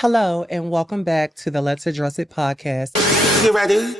Hello, and welcome back to the Let's Address It podcast. You ready?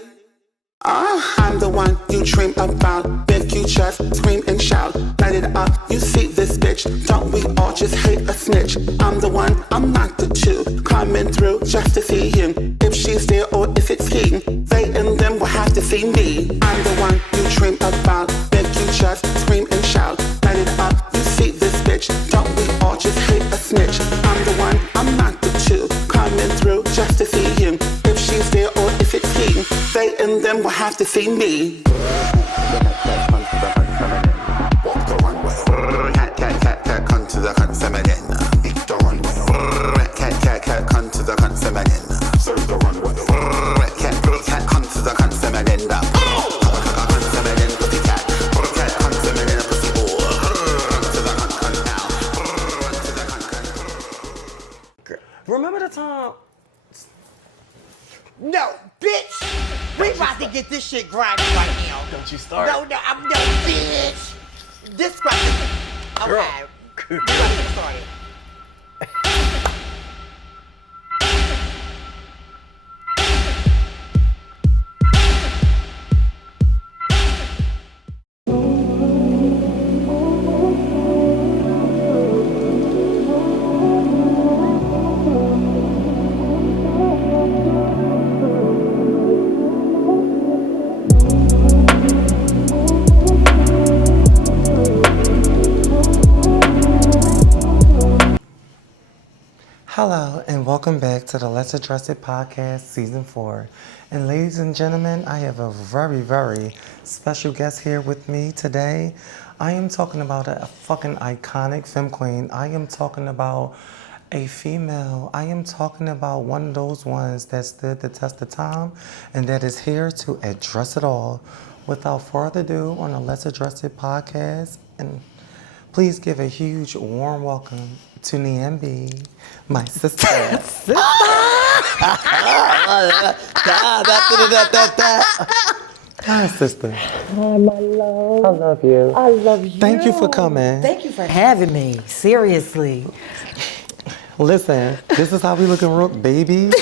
I'm the one you dream about. Make you just scream and shout. Light it up, you see this bitch. Don't we all just hate a snitch? I'm the one, I'm not the two. Coming through just to see him. If she's there or if it's he. They and them will have to see me. I'm the one you dream about. Make you just scream and shout. Light it up, you see this bitch. Don't we all just hate a snitch? I'm the one, I'm not the two. Coming through just to see him. If she's there or if it's he. They and them will have to see me. Walk the runway. Cat, cat, cat, cat, cunt to the cunt feminine. Eat the runway. Cat, cat, cat, cunt to the cunt feminine. Serve the runway. Cat, cat, cunt to the cunt feminine. Cunt feminine, pussy cat. Cat, cunt feminine, pussy whore. Run to the cunt now. Run to the cunt. Remember the time? No, bitch! We about to get this shit grinding right now. Don't you start. No, I'm no, bitch! This right here. Okay. We about to get started. Hello, and welcome back to the Let's Address It podcast, season 4. And ladies and gentlemen, I have a very, very special guest here with me today. I am talking about a fucking iconic femme queen. I am talking about a female. I am talking about one of those ones that stood the test of time and that is here to address it all. Without further ado, on the Let's Address It podcast, and please give a huge warm welcome to NIAMBI, my sister. Hi, sister. Hi, my love. I love you. I love you. Thank you for coming. Thank you for having me. Seriously. Listen, this is how we look in Rook, baby.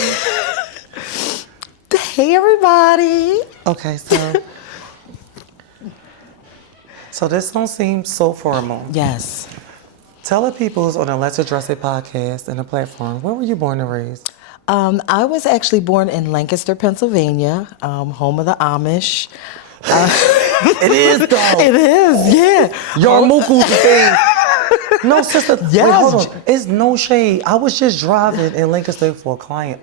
Hey, everybody. Okay, so this don't seem so formal. Yes. Tell the peoples on the Let's Address It podcast and the platform, where were you born and raised? I was actually born in Lancaster, Pennsylvania, home of the Amish. It is, though. It is, yeah. Yarmulke thing. No, sister. Yes. Wait, hold on. It's no shade. I was just driving in Lancaster for a client,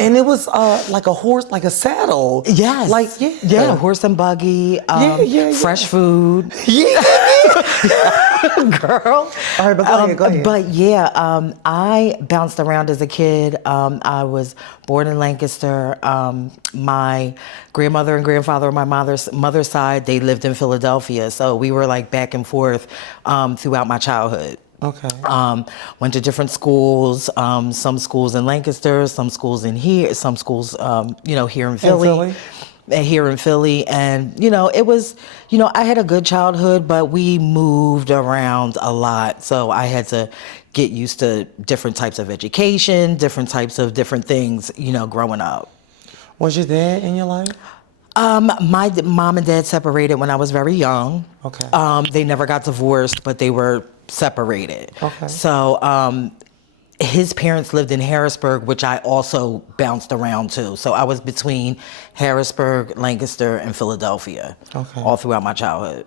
and it was like a horse, like a saddle. Yes. Like, Yeah, horse and buggy, fresh food. Yeah. Girl. All right, but go ahead. But yeah, I bounced around as a kid. I was born in Lancaster. My grandmother and grandfather on my mother's side, they lived in Philadelphia. So we were like back and forth throughout my childhood. Okay. Went to different schools, some schools in Lancaster, some schools in here, some schools, here in Philly. Here in Philly. And, it was, I had a good childhood, but we moved around a lot. So I had to get used to different types of education, different types of different things, growing up. Was your dad in your life? My mom and dad separated when I was very young. Okay. They never got divorced, but they were separated. Okay. So his parents lived in Harrisburg, which I also bounced around to. So I was between Harrisburg, Lancaster, and Philadelphia all throughout my childhood.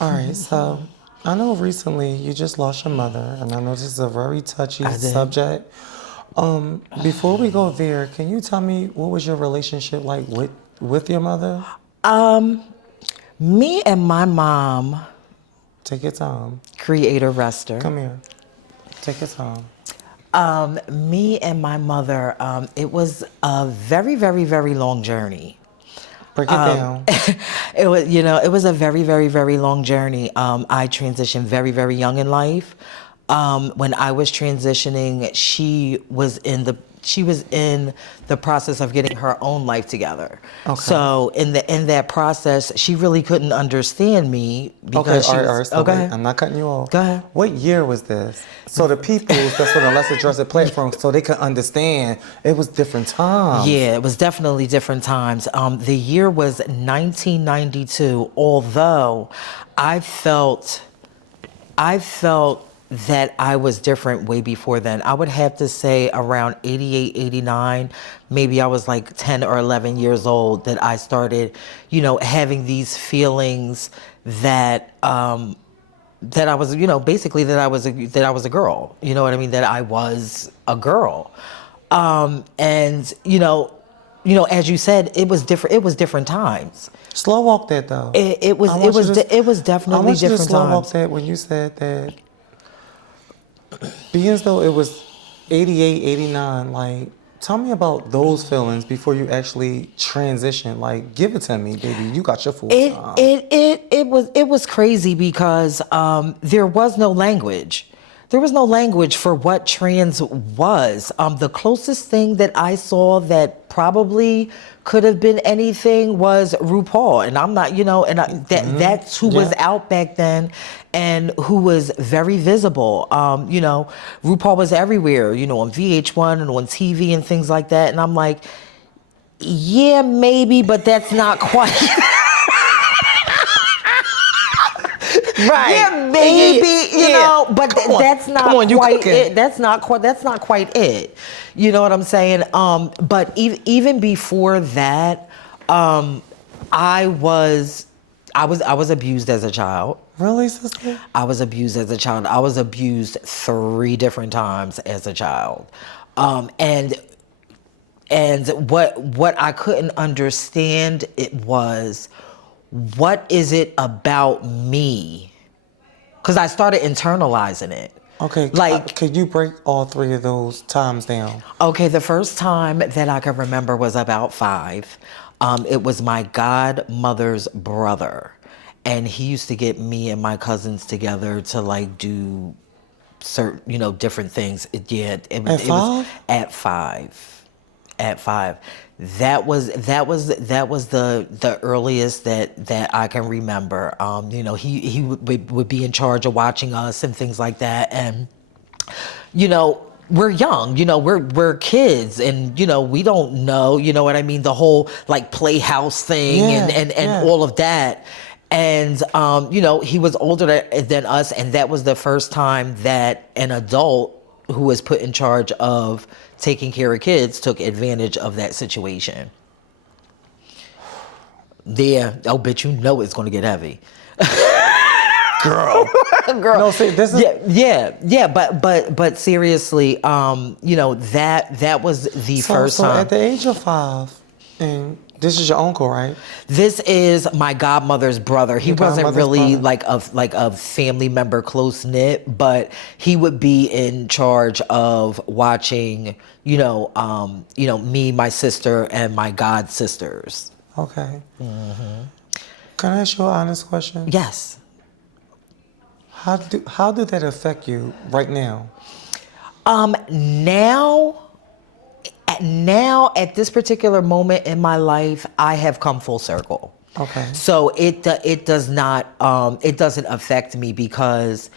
All right, so I know recently you just lost your mother, and I know this is a very touchy subject. Before we go there, can you tell me what was your relationship like with your mother? Me and my mom. Take your time. Creator Rester. Come here. Take your time. Me and my mother, it was a very, very, very long journey. Break it down. It was a very, very, very long journey. I transitioned very, very young in life. When I was transitioning, she was in the in the process of getting her own life together. Okay. So in that process, she really couldn't understand me because Okay, she all right, was, so go wait, ahead. I'm not cutting you off. Go ahead. What year was this? So the people that's on the Let's Address It platform, so they could understand it was different times. Yeah, it was definitely different times. The year was 1992, although I felt that I was different way before then. I would have to say around 88, 89, maybe I was like 10 or 11 years old that I started, having these feelings that that I was, basically that I was a girl. You know what I mean? That I was a girl. And as you said, it was different. It was different times. Slow walk that though. It was definitely I want you to different slow walk times. that when you said that. Being as though it was 88, 89, like, tell me about those feelings before you actually transition. Like, give it to me, baby. You got your full time. It was crazy because there was no language. There was no language for what trans was. The closest thing that I saw that probably could have been anything was RuPaul, and I'm not, that's who was out back then, and who was very visible. RuPaul was everywhere, on VH1 and on TV and things like that, and I'm like, yeah, maybe, but that's not quite. Right. Yeah, maybe, but that's not quite it. That's not quite it. You know what I'm saying? But even before that, I was abused as a child. Really, sister? I was abused as a child. I was abused 3 different times as a child. And what I couldn't understand it was, what is it about me? Because I started internalizing it. Okay, Like, could you break all 3 of those times down? okay, the first time that I can remember was about 5. It was my godmother's brother. And he used to get me and my cousins together to like do certain, different things. At 5? Was at 5. At 5. That was the earliest that I can remember. He would be in charge of watching us and things like that. And we're young, we're kids, and we don't know, what I mean, the whole like playhouse thing and all of that. And he was older than us, and that was the first time that an adult who was put in charge of taking care of kids took advantage of that situation. Yeah, I'll bet it's going to get heavy. Girl. No, see, this is... Yeah, but seriously, that was the first so time. at the age of 5, and this is your uncle, right? This is my godmother's brother. He wasn't godmother's really brother. like a family member, close knit, but he would be in charge of watching, me, my sister, and my god sisters. Okay. Mm-hmm. Can I ask you an honest question? Yes. How did that affect you right now? Now at this particular moment in my life, I have come full circle. Okay. So it does not it doesn't affect me, because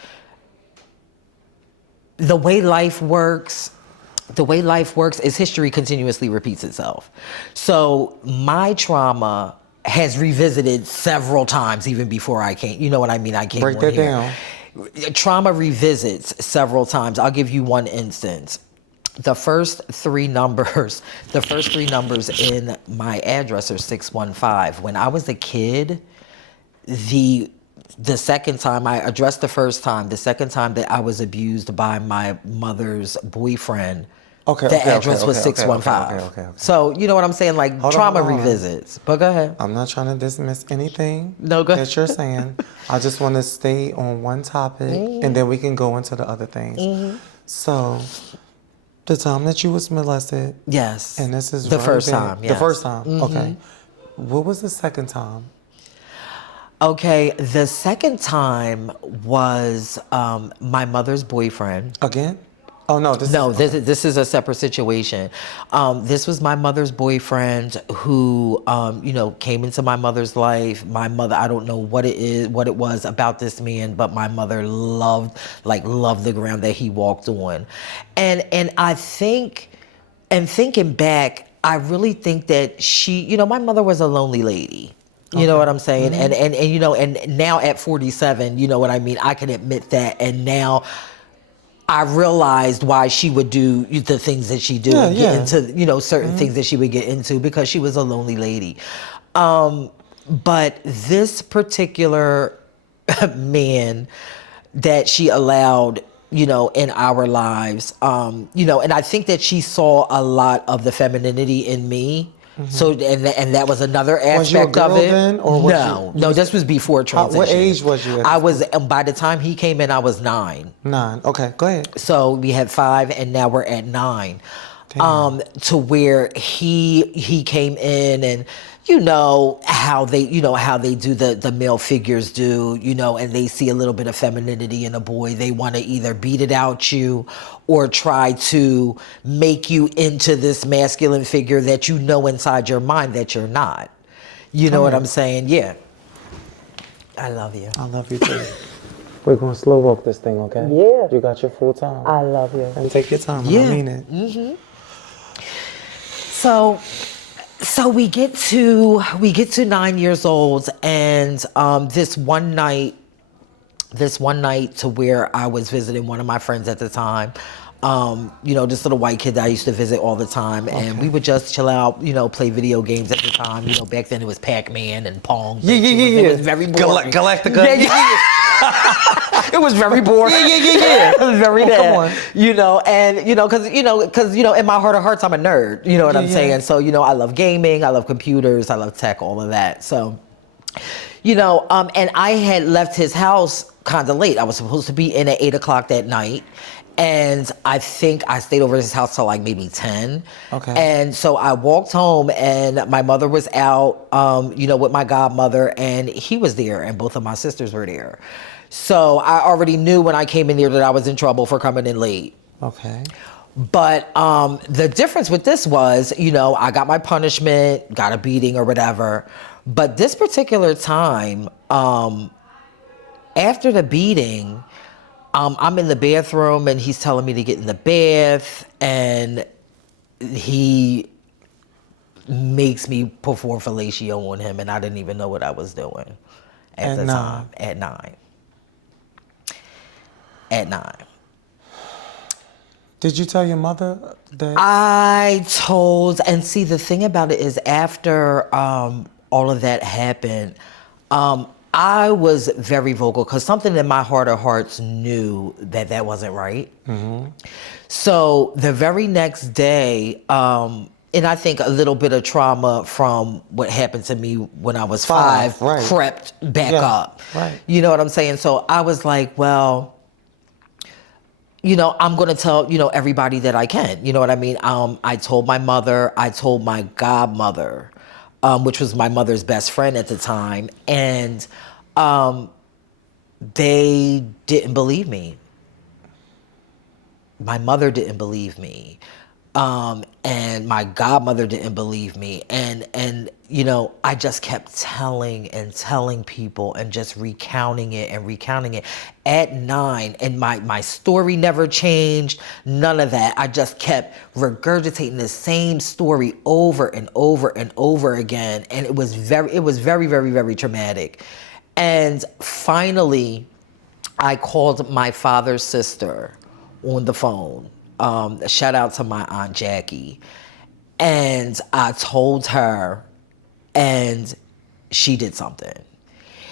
the way life works is history continuously repeats itself. So my trauma has revisited several times even before I came. You know what I mean? I came. Break that down. Trauma revisits several times. I'll give you one instance. The first three numbers in my address are 615. When I was a kid, the second time I addressed the first time, the second time that I was abused by my mother's boyfriend, the address was 615. Okay. So you know what I'm saying? Like, trauma revisits. But go ahead. I'm not trying to dismiss anything No, go ahead. that you're saying. I just want to stay on one topic, and then we can go into the other things. So, the time that you was molested. Yes. And this is the very first big. time. Yes. The first time. Okay. What was the second time? Okay, the second time was my mother's boyfriend. Again? Oh no, This is a separate situation. This was my mother's boyfriend who, came into my mother's life. My mother, I don't know what it was about this man, but my mother loved the ground that he walked on, and I think, and thinking back, I really think that she, my mother was a lonely lady. You know what I'm saying? And now at 47, you know what I mean? I can admit that, and now I realized why she would do the things that she do and get into, certain things that she would get into, because she was a lonely lady. But this particular man that she allowed, in our lives, and I think that she saw a lot of the femininity in me. So and that was another aspect of it. Then, or no, this was before transition. What age was you? I was, by the time he came in, I was 9. 9. Okay, go ahead. So we had 5, and now we're at 9. To where he came in, and how they do the male figures do, and they see a little bit of femininity in a boy. They want to either beat it out you or try to make you into this masculine figure that inside your mind that you're not. You know what I'm saying? Yeah. I love you. I love you too. We're going to slow walk this thing, okay? Yeah. You got your full time. I love you. And take your time. Yeah. I mean it. Mm-hmm. So we get to 9 years old, and this one night to where I was visiting one of my friends at the time, this little white kid that I used to visit all the time, and we would just chill out, play video games at the time. Back then it was Pac-Man and Pong. Yeah. It was very boring. Galactica. Yeah. It was very boring. Yeah. It was very bad. Come on. Because in my heart of hearts, I'm a nerd. You know what I'm saying? So, I love gaming, I love computers, I love tech, all of that. So, and I had left his house kind of late. I was supposed to be in at 8 o'clock that night. And I think I stayed over at his house till like maybe 10. Okay. And so I walked home, and my mother was out, with my godmother, and he was there, and both of my sisters were there. So I already knew when I came in there that I was in trouble for coming in late. Okay. But the difference with this was, I got my punishment, got a beating or whatever. But this particular time, after the beating, I'm in the bathroom, and he's telling me to get in the bath, and he makes me perform fellatio on him, and I didn't even know what I was doing at the time. At 9. At 9. Did you tell your mother that? I told, and see, the thing about it is, after all of that happened, I was very vocal, because something in my heart of hearts knew that wasn't right. Mm-hmm. So the very next day, and I think a little bit of trauma from what happened to me when I was 5 right. crept back up. Right. You know what I'm saying? So I was like, well, I'm going to tell, everybody that I can. You know what I mean? I told my mother, I told my godmother, which was my mother's best friend at the time, and they didn't believe me. My mother didn't believe me, and my godmother didn't believe me, and I just kept telling people, and just recounting it. At 9, and my story never changed, none of that. I just kept regurgitating the same story over and over and over again, and it was very, very, very traumatic. And finally, I called my father's sister on the phone. Shout out to my Aunt Jackie. And I told her, and she did something.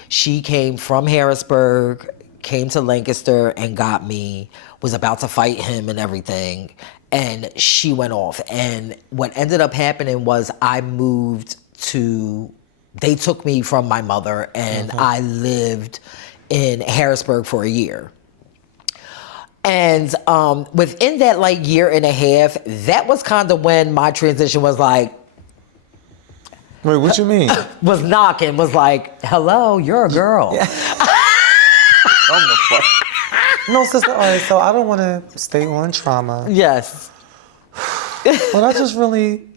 She came from Harrisburg, came to Lancaster and got me, was about to fight him and everything. And she went off. And what ended up happening was they took me from my mother, and I lived in Harrisburg for a year. And within that year and a half, that was kind of when my transition was like, wait, what you mean? was knocking, was like, hello, you're a girl. Yeah. Oh, the fuck. No, sister. All right, so I don't want to stay on trauma, Yes. but I just really,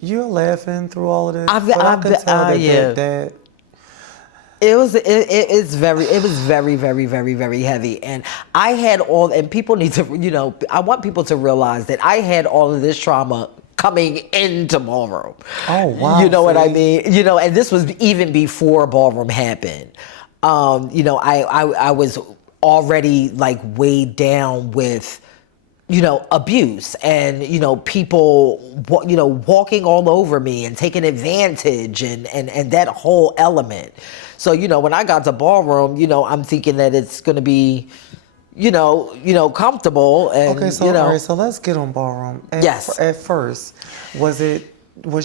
you're laughing through all of this. But I can tell that It was very, very, very, very heavy. And I had and people need to, I want people to realize that I had all of this trauma coming into ballroom. Oh, wow. You know what I mean? And this was even before ballroom happened. I was already like weighed down with, abuse and, people, walking all over me and taking advantage and that whole element. So, when I got to ballroom, I'm thinking that it's going to be, comfortable. And, okay, so all right, so let's get on ballroom. Yes. At first, was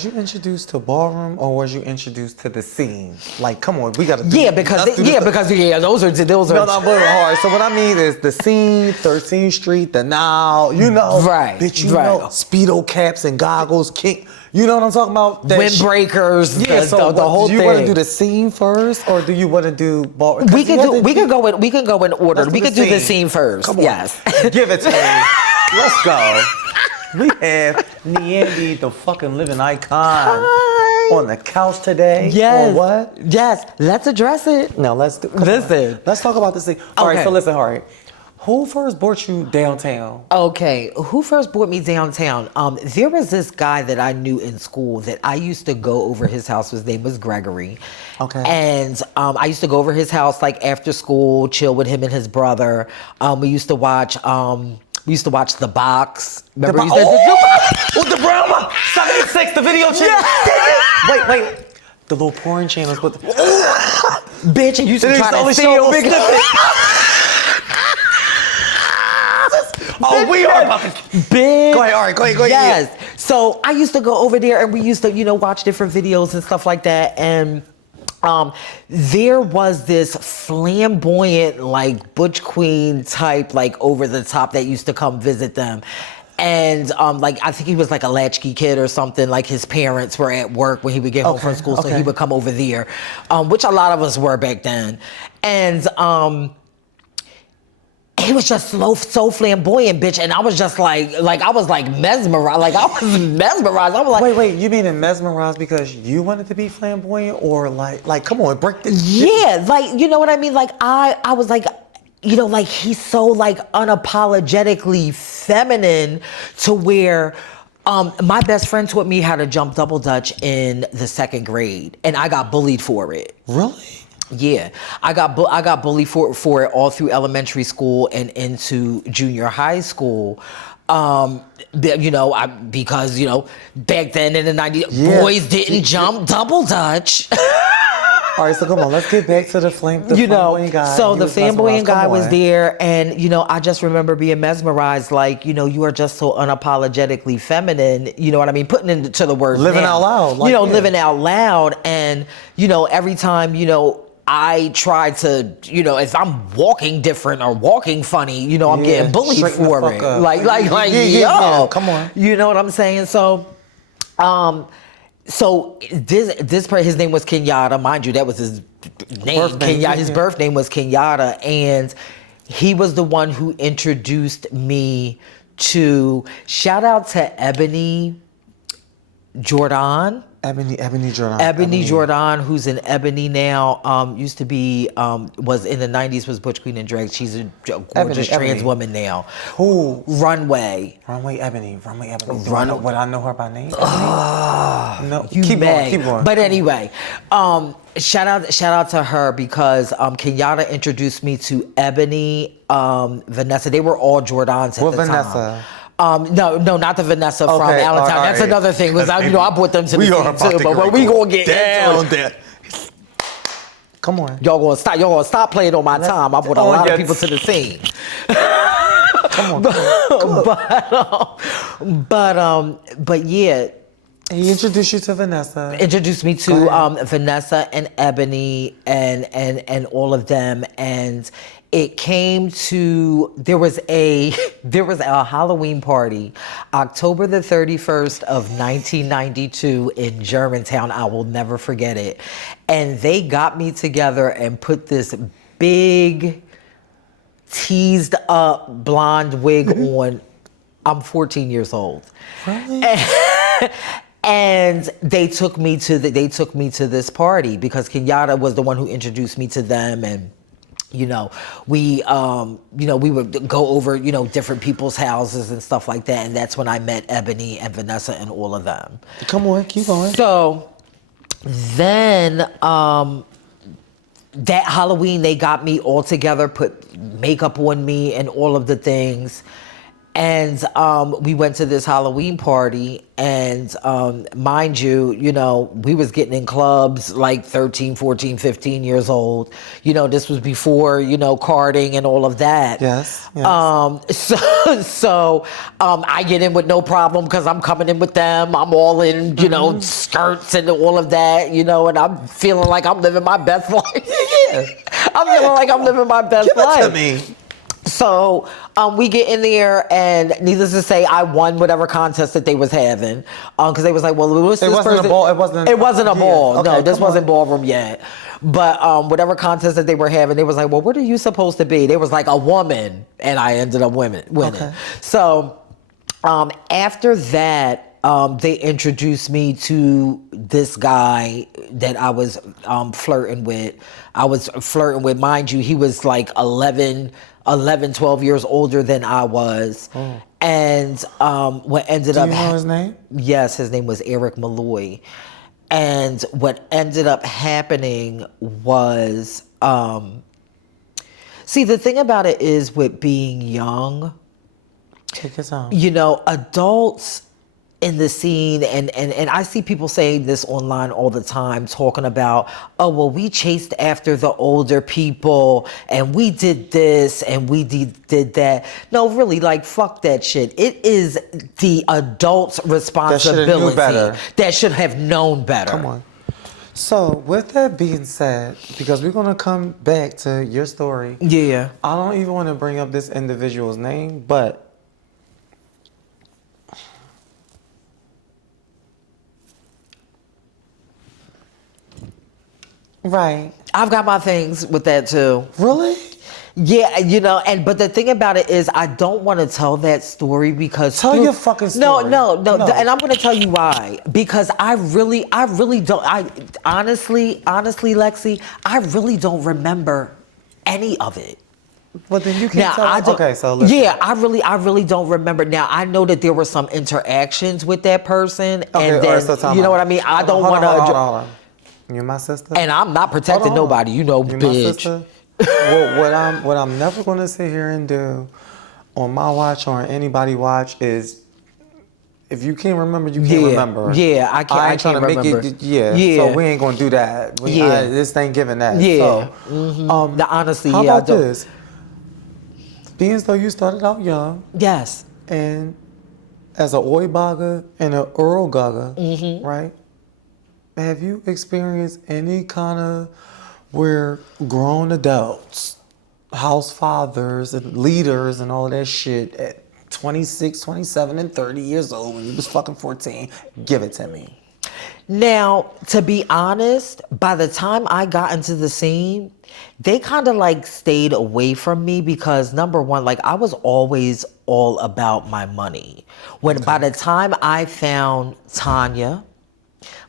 you introduced to ballroom or was you introduced to the scene? Like, come on, we gotta do because those are no, but hard. So what I mean is the scene, 13th Street, the now, right, bitch, right. Speedo caps and goggles, king. You know what I'm talking about? Windbreakers, yeah. So the whole thing. Do you want to do the scene first, or do you want to do ball? We can go in order. We could do the scene first. Come on. Yes. Give it to me. Let's go. We have NIAMBI, the fucking living icon, on the couch today. Yes. Or what? Yes. Let's address it. No, let's talk about this thing. All right, so listen, all right. Who first brought you downtown? Okay, who first brought me downtown? There was this guy that I knew in school that I used to go over his house. His name was Gregory. Okay. And I used to go over his house like after school, chill with him and his brother. We used to watch The Box. Remember? With the brown one, 76, the video channel. Yeah. Wait. The little porn channels with the bitch, and you used to try to show big. Oh, we are about to big. Go ahead, all right, go ahead. Yes. Yeah. So I used to go over there and we used to, watch different videos and stuff like that. And there was this flamboyant, like butch queen type, like over the top that used to come visit them. And I think he was like a latchkey kid or something. Like his parents were at work when he would get home from school, so he would come over there, which a lot of us were back then. And he was just so flamboyant, bitch, and I was just like I was like mesmerized. Like I was mesmerized. I was like, wait, you mean mesmerized because you wanted to be flamboyant, or like come on, break this? Yeah, like you know what I mean. Like I was like, like he's so like unapologetically feminine to where. My best friend taught me how to jump double dutch in the 2nd grade, and I got bullied for it. Really? Yeah, I got bullied for it all through elementary school and into junior high school. Because back then in the 90s, boys didn't jump double dutch. All right, so come on, let's get back to the flamboyant guy. So the flamboyant guy was there, and I just remember being mesmerized. Like you are just so unapologetically feminine. You know what I mean? Putting into the words, living out loud. Living out loud, and every time I try to, if I'm walking different or walking funny, I'm getting bullied for it. Yo, come on. You know what I'm saying? So, his name was Kenyatta, mind you, that was his name. His birth name was Kenyatta, and he was the one who introduced me to. Shout out to Ebony Jordan. Ebony Jordan. Ebony Jordan, who's in Ebony now, used to be, was in the 90s, was Butch Queen and Drag. She's a gorgeous trans woman now. Who? Runway Ebony. Would I know her by name? No, keep going. But anyway, shout out to her because Kenyatta introduced me to Ebony, Vanessa. They were all Jordans at the Vanessa? time. No, not the Vanessa from Allentown. That's another thing. Was I brought them to the scene too. But when we gonna get down, come on, y'all gonna stop playing on my time. I brought a lot of people to the scene. Come on. But yeah. He introduced you to Vanessa. Introduced me to Vanessa and Ebony and all of them, and it came to there was a Halloween party, October the 31st of 1992 in Germantown. I will never forget it, and they got me together and put this big teased up blonde wig on. I'm 14 years old. Really? And they took me to this party because Kenyatta was the one who introduced me to them, and we would go over different people's houses and stuff like that, and that's when I met Ebony and Vanessa and all of them. Come on, keep going. So then that Halloween they got me all together, put makeup on me and all of the things. And we went to this Halloween party, and mind you, we was getting in clubs like 13, 14, 15 years old. This was before, carding and all of that. Yes. So I get in with no problem because I'm coming in with them. I'm all in, skirts and all of that, and I'm feeling like I'm living my best life. Yeah. I'm feeling like I'm living my best life. Give it to me. So we get in there, and needless to say, I won whatever contest that they was having, because they was like, "Well, what's this person?" A ball. It wasn't a ball. Okay, no, this wasn't ballroom yet. But whatever contest that they were having, they was like, "Well, what are you supposed to be?" They was like, "A woman," and I ended up winning. Okay. So after that, they introduced me to this guy that I was flirting with. Mind you, he was like 11, 12 years older than I was. Oh. And what ended up... Do you know his name? Yes, his name was Eric Malloy. And what ended up happening was... see, the thing about it is with being young... Take us on. Adults in the scene, and I see people saying this online all the time, talking about, oh, well, we chased after the older people, and we did this, and we did that. No, really, like, fuck that shit. It is the adult's responsibility that should have known better. Come on. So, with that being said, because we're going to come back to your story. Yeah. I don't even want to bring up this individual's name, but right. I've got my things with that too. Really? Yeah, but the thing about it is, I don't want to tell that story because... Tell your fucking story. No, and I'm going to tell you why. Because I really don't... Honestly, Lexi, I really don't remember any of it. But then you can't tell... Okay, so listen. Yeah, I really don't remember. Now, I know that there were some interactions with that person, Okay, and then, right, so you know what I mean? I don't want to... Hold on. You're my sister? And I'm not protecting nobody, You're bitch. my sister? Well, what I'm never going to sit here and do on my watch or on anybody's watch is, if you can't remember, you can't remember. Yeah, I can't remember. Yeah, so we ain't going to do that. This ain't giving that. Yeah. So, honestly, how I about don't. this? Being as though you started out young. Yes. And as an Oi Baga and an Earl Gaga, right? Have you experienced any kind of where grown adults, house fathers and leaders and all that shit at 26, 27, and 30 years old when you was fucking 14, give it to me. Now, to be honest, by the time I got into the scene, they kind of like stayed away from me because number one, like I was always all about my money. By the time I found Tanya,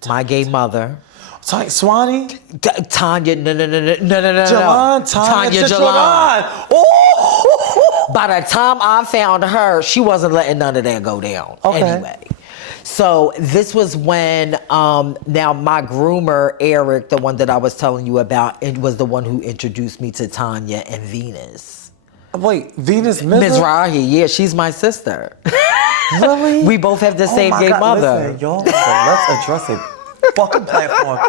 my gay mother. Swanee? Tanya, no. Jalan, Tanya Jalan. Oh! By the time I found her, she wasn't letting none of that go down. Okay. Anyway. So this was when, now my groomer, Eric, the one that I was telling you about, it was the one who introduced me to Tanya and Venus. Wait, Venus Mizrahi, yeah, she's my sister. Really? We both have the same gay mother. Listen, y'all, let's address it. Fucking platform.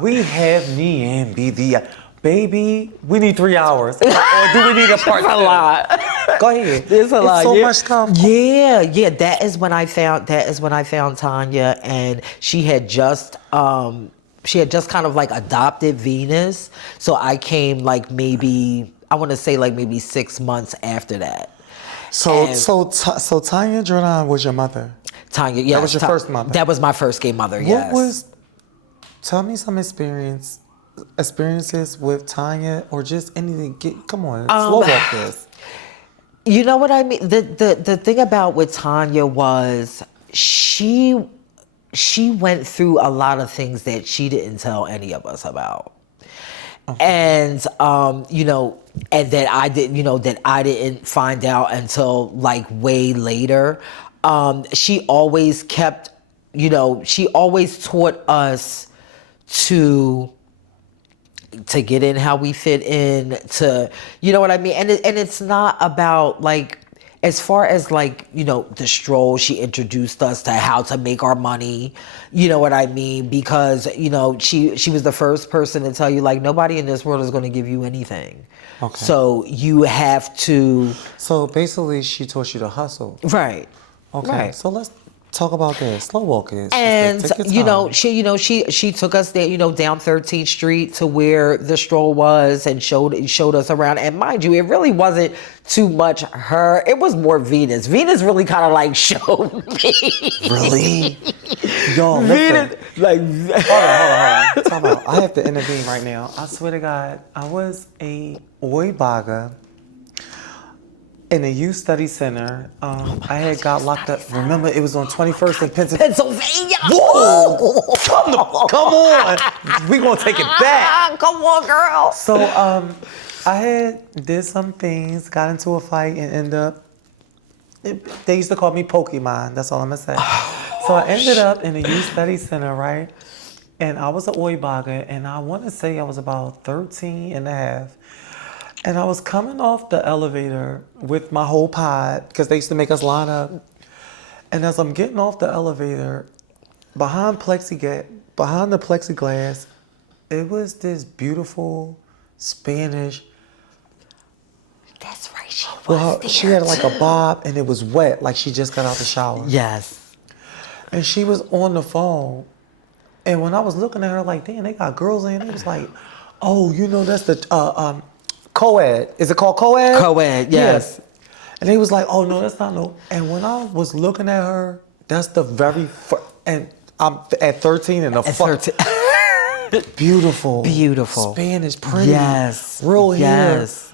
We have NIAMBI, baby. We need 3 hours, or do we need a part? A lot. Go ahead. There's a lot. So much stuff. Yeah. That is when I found Tanya, and she had just kind of like adopted Venus. So I came like maybe 6 months after that. So Tanya Jordan was your mother. Tanya, yeah. That was your first mother. That was my first gay mother, yes. Tell me some experience experiences with Tanya or just anything? Come on, slow walk this. You know what I mean? The thing about with Tanya was she went through a lot of things that she didn't tell any of us about. And you know, and that I didn't, you know, that I didn't find out until like way later. She always kept, you know, she always taught us to get in how we fit in, to, you know what I mean? And it's not about like, as far as like, you know, the stroll, she introduced us to how to make our money, you know what I mean? Because, you know, she was the first person to tell you like, nobody in this world is going to give you anything. Okay. So you have to. So basically she taught you to hustle. Right. Okay. Right. So let's talk about this. Slow walk is. And Take your you know, time. she took us there, you know, down 13th Street to where the stroll was and showed us around. And mind you, it really wasn't too much her. It was more Venus. Venus really kind of like showed me. Really? Yo, listen. Venus, like, Hold on. Talk about. I have to intervene right now. I swear to God, I was a Oi Baga in a youth study center. I had got locked up. Remember, it was on 21st in Pennsylvania. Whoa! Come on. We gonna take it back. Come on, girl. So I had did some things, got into a fight, and ended up. They used to call me Pokemon. That's all I'm gonna say. So I ended up in a youth study center, right? And I was an Oi Baga, and I want to say I was about 13 and a half. And I was coming off the elevator with my whole pod, because they used to make us line up. And as I'm getting off the elevator, behind the plexiglass, it was this beautiful Spanish. That's right. She was Well, there she had like too. a bob, and it was wet, like she just got out the shower. Yes. And she was on the phone. And when I was looking at her, like, damn, they got girls in. It was like, oh, you know, that's the co-ed. Is it called co-ed? Co-ed, yes. And they was like, oh, no, that's not no. And when I was looking at her, that's the very first, and I'm at 13 and the At fuck. 13. Beautiful. Beautiful. Spanish, pretty. Yes. Real hair. Yes.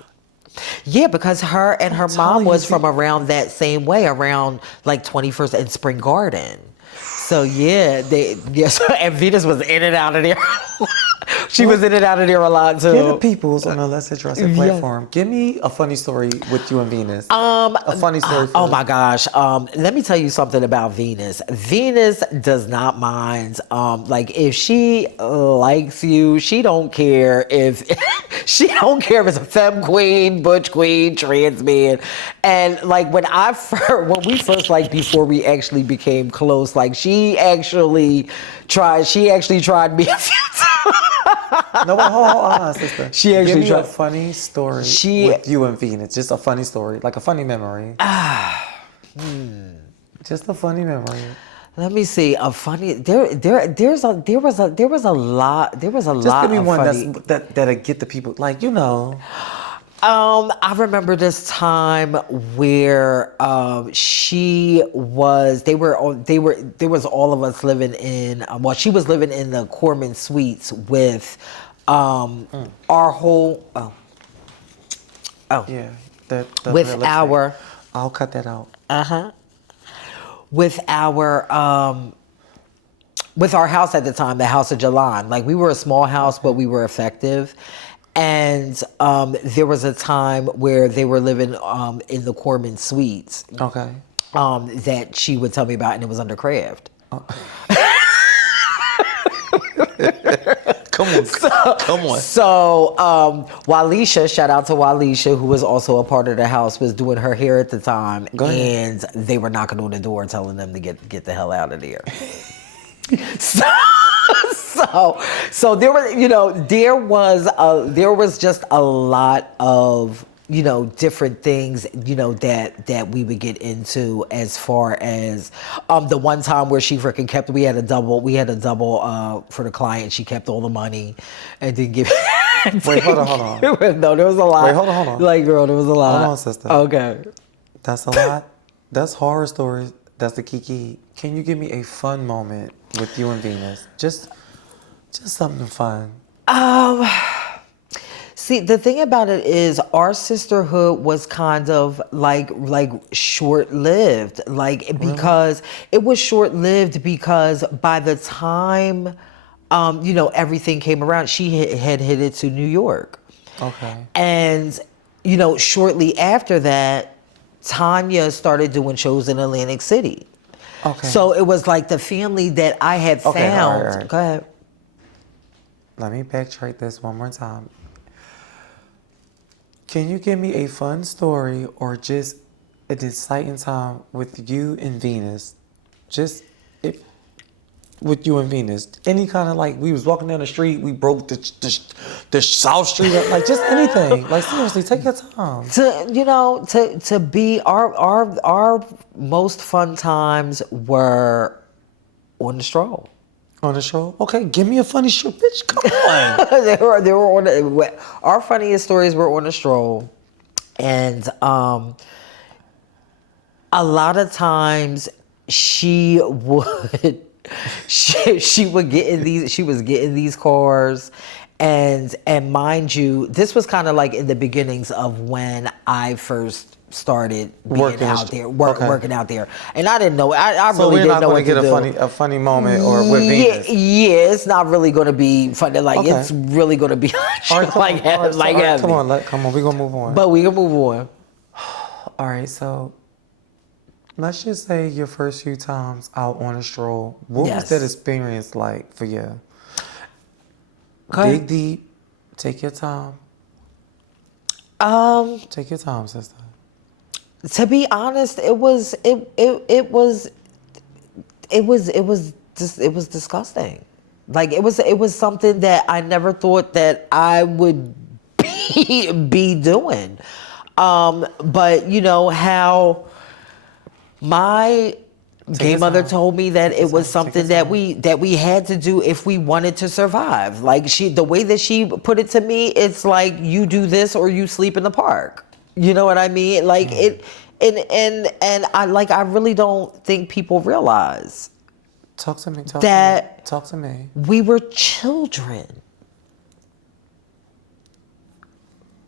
Yeah, because her and her mom telling you, was see- from around that same way, around like 21st and Spring Garden. So yeah, and Venus was in and out of there. She was in and out of there a lot too. Give the peoples on the Let's Address It platform. Give me a funny story with you and Venus. A funny story for Oh us. my gosh. Let me tell you something about Venus. Venus does not mind. Like if she likes you, she don't care if if it's a femme queen, butch queen, trans man. And like when we first like before we actually became close, like she actually tried me a few times. No, wait, hold on, sister. She actually Give me a tried- funny story She- with you and Venus. Just a funny story, like a funny memory. Just a funny memory. Let me see. A funny there was a lot. There was a Just lot give me of one funny. that'll get the people, like, you know. I remember this time where there was all of us living in, she was living in the Corman Suites with our whole, Yeah. The with real estate. our, I'll cut that out. with our house at the time, the House of Jalan. Like we were a small house, but we were effective. And there was a time where they were living in the Corman Suites Okay. that she would tell me about, and it was under Kraft. Come on. So Walisha, shout out to Walisha, who was also a part of the house, was doing her hair at the time, Go ahead. and they were knocking on the door telling them to get the hell out of there. So there was, there was just a lot of, different things, that we would get into, as far as the one time where she freaking kept, we had a double for the client. She kept all the money and didn't give it. Wait, hold on. No, there was a lot. Wait, hold on. Like, girl, there was a lot. Hold on, sister. Okay. That's a lot. That's horror stories. That's the kiki. Can you give me a fun moment with you and Venus? Just something fun. See, the thing about it is our sisterhood was kind of like short-lived. Like because it was short-lived because by the time everything came around, she had headed to New York. Okay. And shortly after that, Tanya started doing shows in Atlantic City. Okay. So it was like the family that I had found. Okay, all right. Go ahead. Let me backtrack this one more time. Can you give me a fun story or just an exciting time with you and Venus? Just with you and Venus. Any kind of like, we was walking down the street, we broke the South Street, like just anything. Like seriously, take your time. To be our most fun times were on the stroll. On the show? Okay, give me a funny show, bitch. Come on. they were on our funniest stories were on the stroll, and a lot of times she would she would get in these she was getting these cars, and mind you, this was kind of like in the beginnings of when I first started being Working out there, okay. working out there, and I didn't know. I So really we're didn't not know going what to to get do. a funny moment or with Venus. Yeah, it's not really going to be funny. Like Okay. it's really going to be All right, come like on. All right, so, all right, heavy. come on, come on. We're going to move on. But we can move on. All right, so let's just say your first few times out on a stroll. What Yes. was that experience like for you? Okay. Dig deep. Take your time. Take your time, sister. To be honest, it was disgusting. Like it was something that I never thought that I would be doing. But you know how my gay your mother time. told me that Take your it was time. Take something your that we had to do if we wanted to survive. Like the way that she put it to me, it's like you do this or you sleep in the park. You know what I mean? Like it, and I really don't think people realize Talk to me. Talk to me. we were children.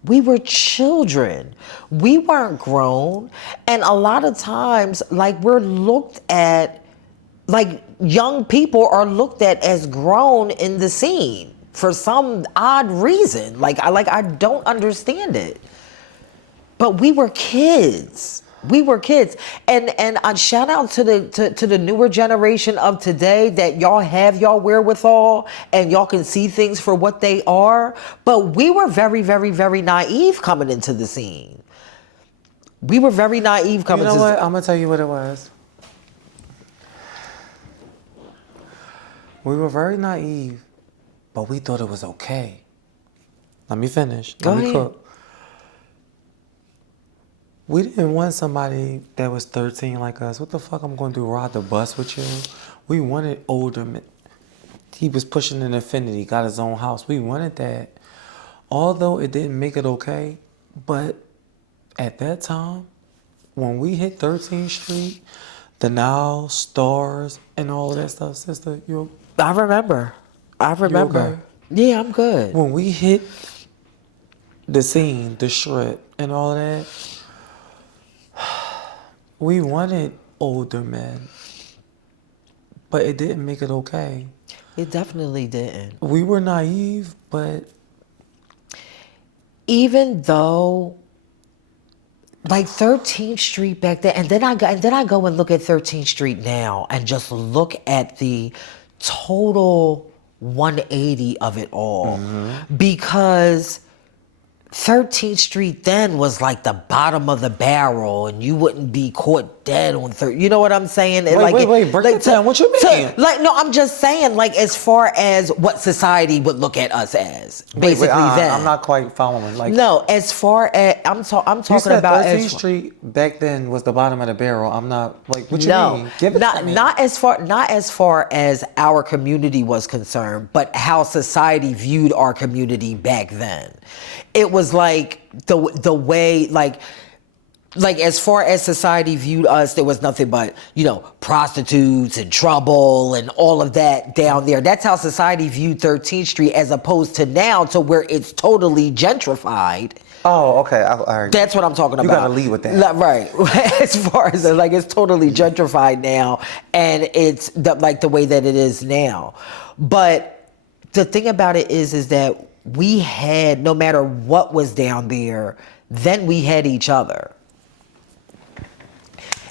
We were children. We weren't grown. And a lot of times, like, we're looked at, like, young people are looked at as grown in the scene for some odd reason. Like I don't understand it. But we were kids. We were kids. And I shout out to the newer generation of today that y'all have y'all wherewithal and y'all can see things for what they are. But we were very, very, very naive coming into the scene. We were very naive coming You know to what? I'm going to tell you what it was. We were very naive, but we thought it was okay. Let me finish. Go Let me ahead. cook. We didn't want somebody that was 13 like us. What the fuck I'm going to do, ride the bus with you? We wanted older men. He was pushing an Infinity, got his own house. We wanted that. Although it didn't make it okay, but at that time, when we hit 13th Street, the Now, Stars, and all of that stuff, sister, I remember. okay? Yeah, I'm good. When we hit the scene, the strip, and all of that, we wanted older men, but it didn't make it okay. It definitely didn't. We were naive, but Even though, like 13th Street back then, and then I go and look at 13th Street now and just look at the total 180 of it all, because 13th Street then was like the bottom of the barrel, and you wouldn't be caught dead on 13th. You know what I'm saying? Wait, break it down. What you mean? No, I'm just saying, like, as far as what society would look at us as, basically. Then I'm not quite following. Like, no, as far as I'm talking you said about 13th as Street back then was the bottom of the barrel. I'm not like, what you no, mean? Give it to me. not as far as our community was concerned, but how society viewed our community back then. It was like the way, like, like as far as society viewed us, there was nothing but, prostitutes and trouble and all of that down there. That's how society viewed 13th Street, as opposed to now to where it's totally gentrified. Oh, okay. All right. That's what I'm talking about. You gotta lead with that. Right. As far as like, it's totally gentrified now, and it's the way that it is now. But the thing about it is that we had, no matter what was down there, then we had each other.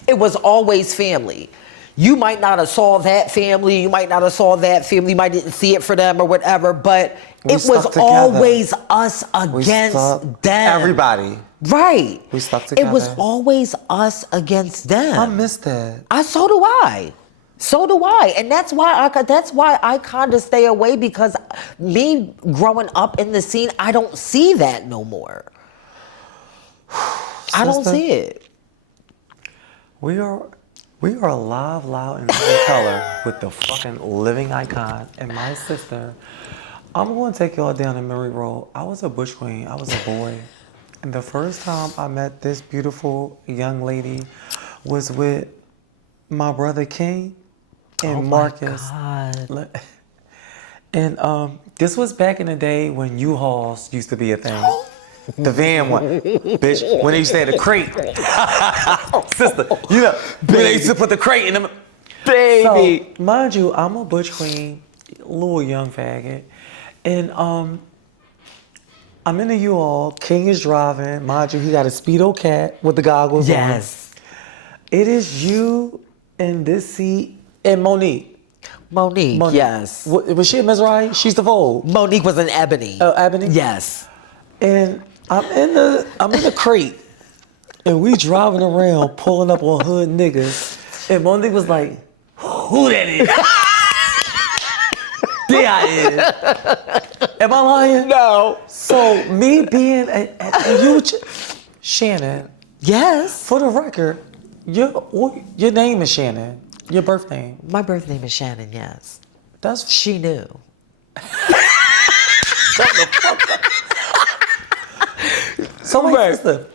It was always family. You might not have saw that family, you might not have saw that family, you might didn't see it for them or whatever, but it was always us against them. Everybody. Right. We stuck together. It was always us against them. I miss that. So do I. So do I. And that's why I kind of stay away, because me growing up in the scene, I don't see that no more. I don't see it. We are alive, loud, and in color with the fucking living icon. And my sister, I'm going to take y'all down a memory road. I was a bush queen. I was a boy. And the first time I met this beautiful young lady was with my brother King and Marcus. God. And this was back in the day when U-Hauls used to be a thing. The van one, bitch. When they used to have the crate, sister. When they used to put the crate in them. Baby. So, mind you, I'm a butch queen, little young faggot, and I'm in the U-Haul. King is driving. Mind you, he got a Speedo cat with the goggles on. Yes. It is you in this seat and Monique. Monique, yes. Was she a Mizrahi? She's the Vogue. Monique was an Ebony. Oh, Ebony? Yes. And I'm in the crate, and we driving around pulling up on hood niggas, and Monique was like, "Who that is?" There I is. Am I lying? No. So me being a huge Shannon. Yes. For the record, your name is Shannon. Your birth name. My birth name is Shannon. Yes. That's she knew. Shut the fuck up. So wait, sister,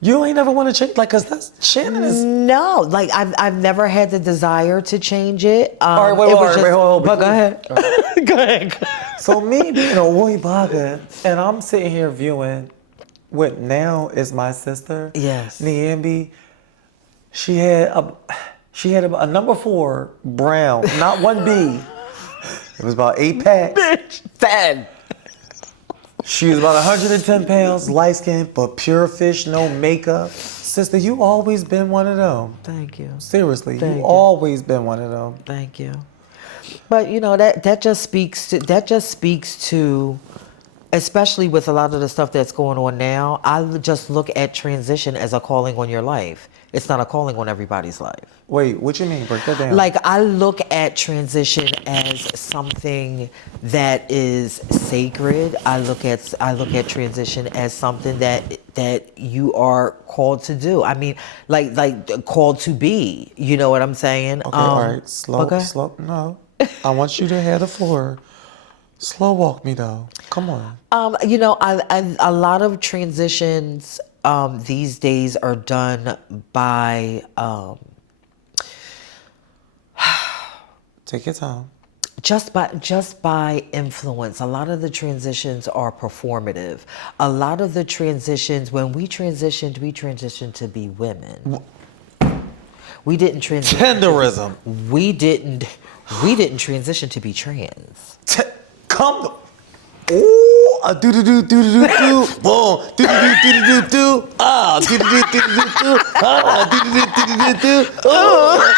you ain't never want to change, cause that's Shannon is. No, I've never had the desire to change it. All right, wait, hold on. But go ahead. Right. Go ahead. So me being a Woy Baga, and I'm sitting here viewing what now is my sister. Yes. NIAMBI. She had a number 4 brown, not 1B. It was about 8 packs. Bitch, 10. She was about 110 pounds, light skin, but pure fish, no makeup. Sister, you always been one of them. Thank you. Seriously, Thank you you. always been one of them. Thank you. But that just speaks to, especially with a lot of the stuff that's going on now, I just look at transition as a calling on your life. It's not a calling on everybody's life. Wait, what you mean? Break that down. Like, I look at transition as something that is sacred. I look at transition as something that you are called to do. I mean, like called to be. You know what I'm saying? Okay, all right. Slow. No, I want you to have the floor. Slow walk me though. Come on. A lot of transitions these days are done by. Take your time. Just by influence. A lot of the transitions are performative. A lot of the transitions, when we transitioned to be women. We didn't transition. Tenderism. We didn't transition to be trans. Come. Ooh, do do do do do do. Boom. Do do do do do do. Ah, do do do do do do. Ah, do do do do do do. Oh.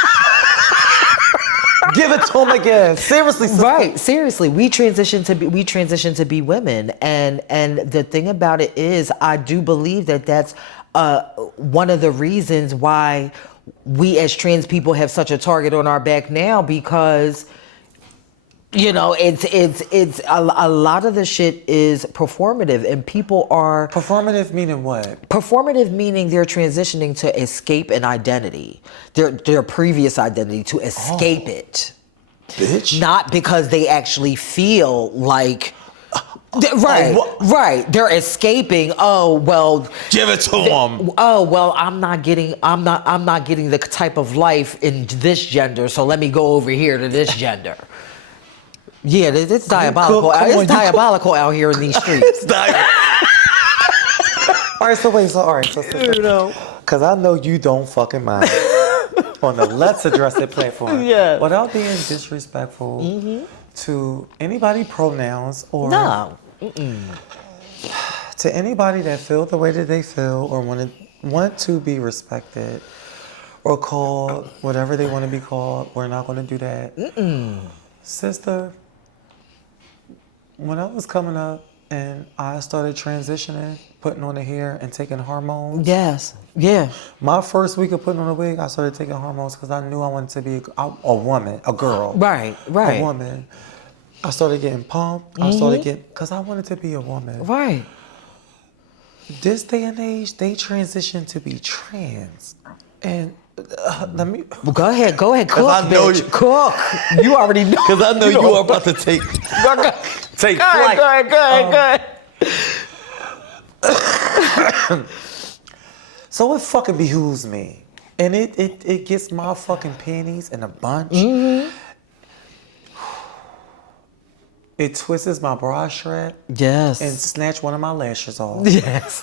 Give it to him again. Seriously, sister. Right. Seriously, we transitioned to be women, and the thing about it is, I do believe that that's one of the reasons why we as trans people have such a target on our back now, because it's a lot of the shit is performative, and people are Performative meaning what? Performative meaning they're transitioning to escape an identity, their previous identity, to escape it. Bitch. Not because they actually feel like Right, right. They're escaping. Oh well, Give it to them. oh well, I'm not getting the type of life in this gender, so let me go over here to this gender. Yeah, it's diabolical. come on, It's diabolical out here in these streets. All right, so because I know you don't fucking mind on the Let's Address It platform. Yeah. Without being disrespectful to anybody pronouns or No. to anybody that feel the way that they feel or want to be respected or called whatever they want to be called, we're not going to do that. Sister, when I was coming up and I started transitioning, putting on the hair and taking hormones. Yes. Yeah. My first week of putting on a wig, I started taking hormones because I knew I wanted to be a woman, a girl. Right. Right. A woman. I started getting pumped. I started getting, because I wanted to be a woman. Right. This day and age, they transition to be trans. And let me. Well, go ahead, cook, I know bitch. you- Cook. You already know. Because I know you are about to take flight. Go ahead. So it fucking behooves me. And it gets my fucking panties in a bunch. It twists my bra strap Yes. and snatch one of my lashes off. Yes.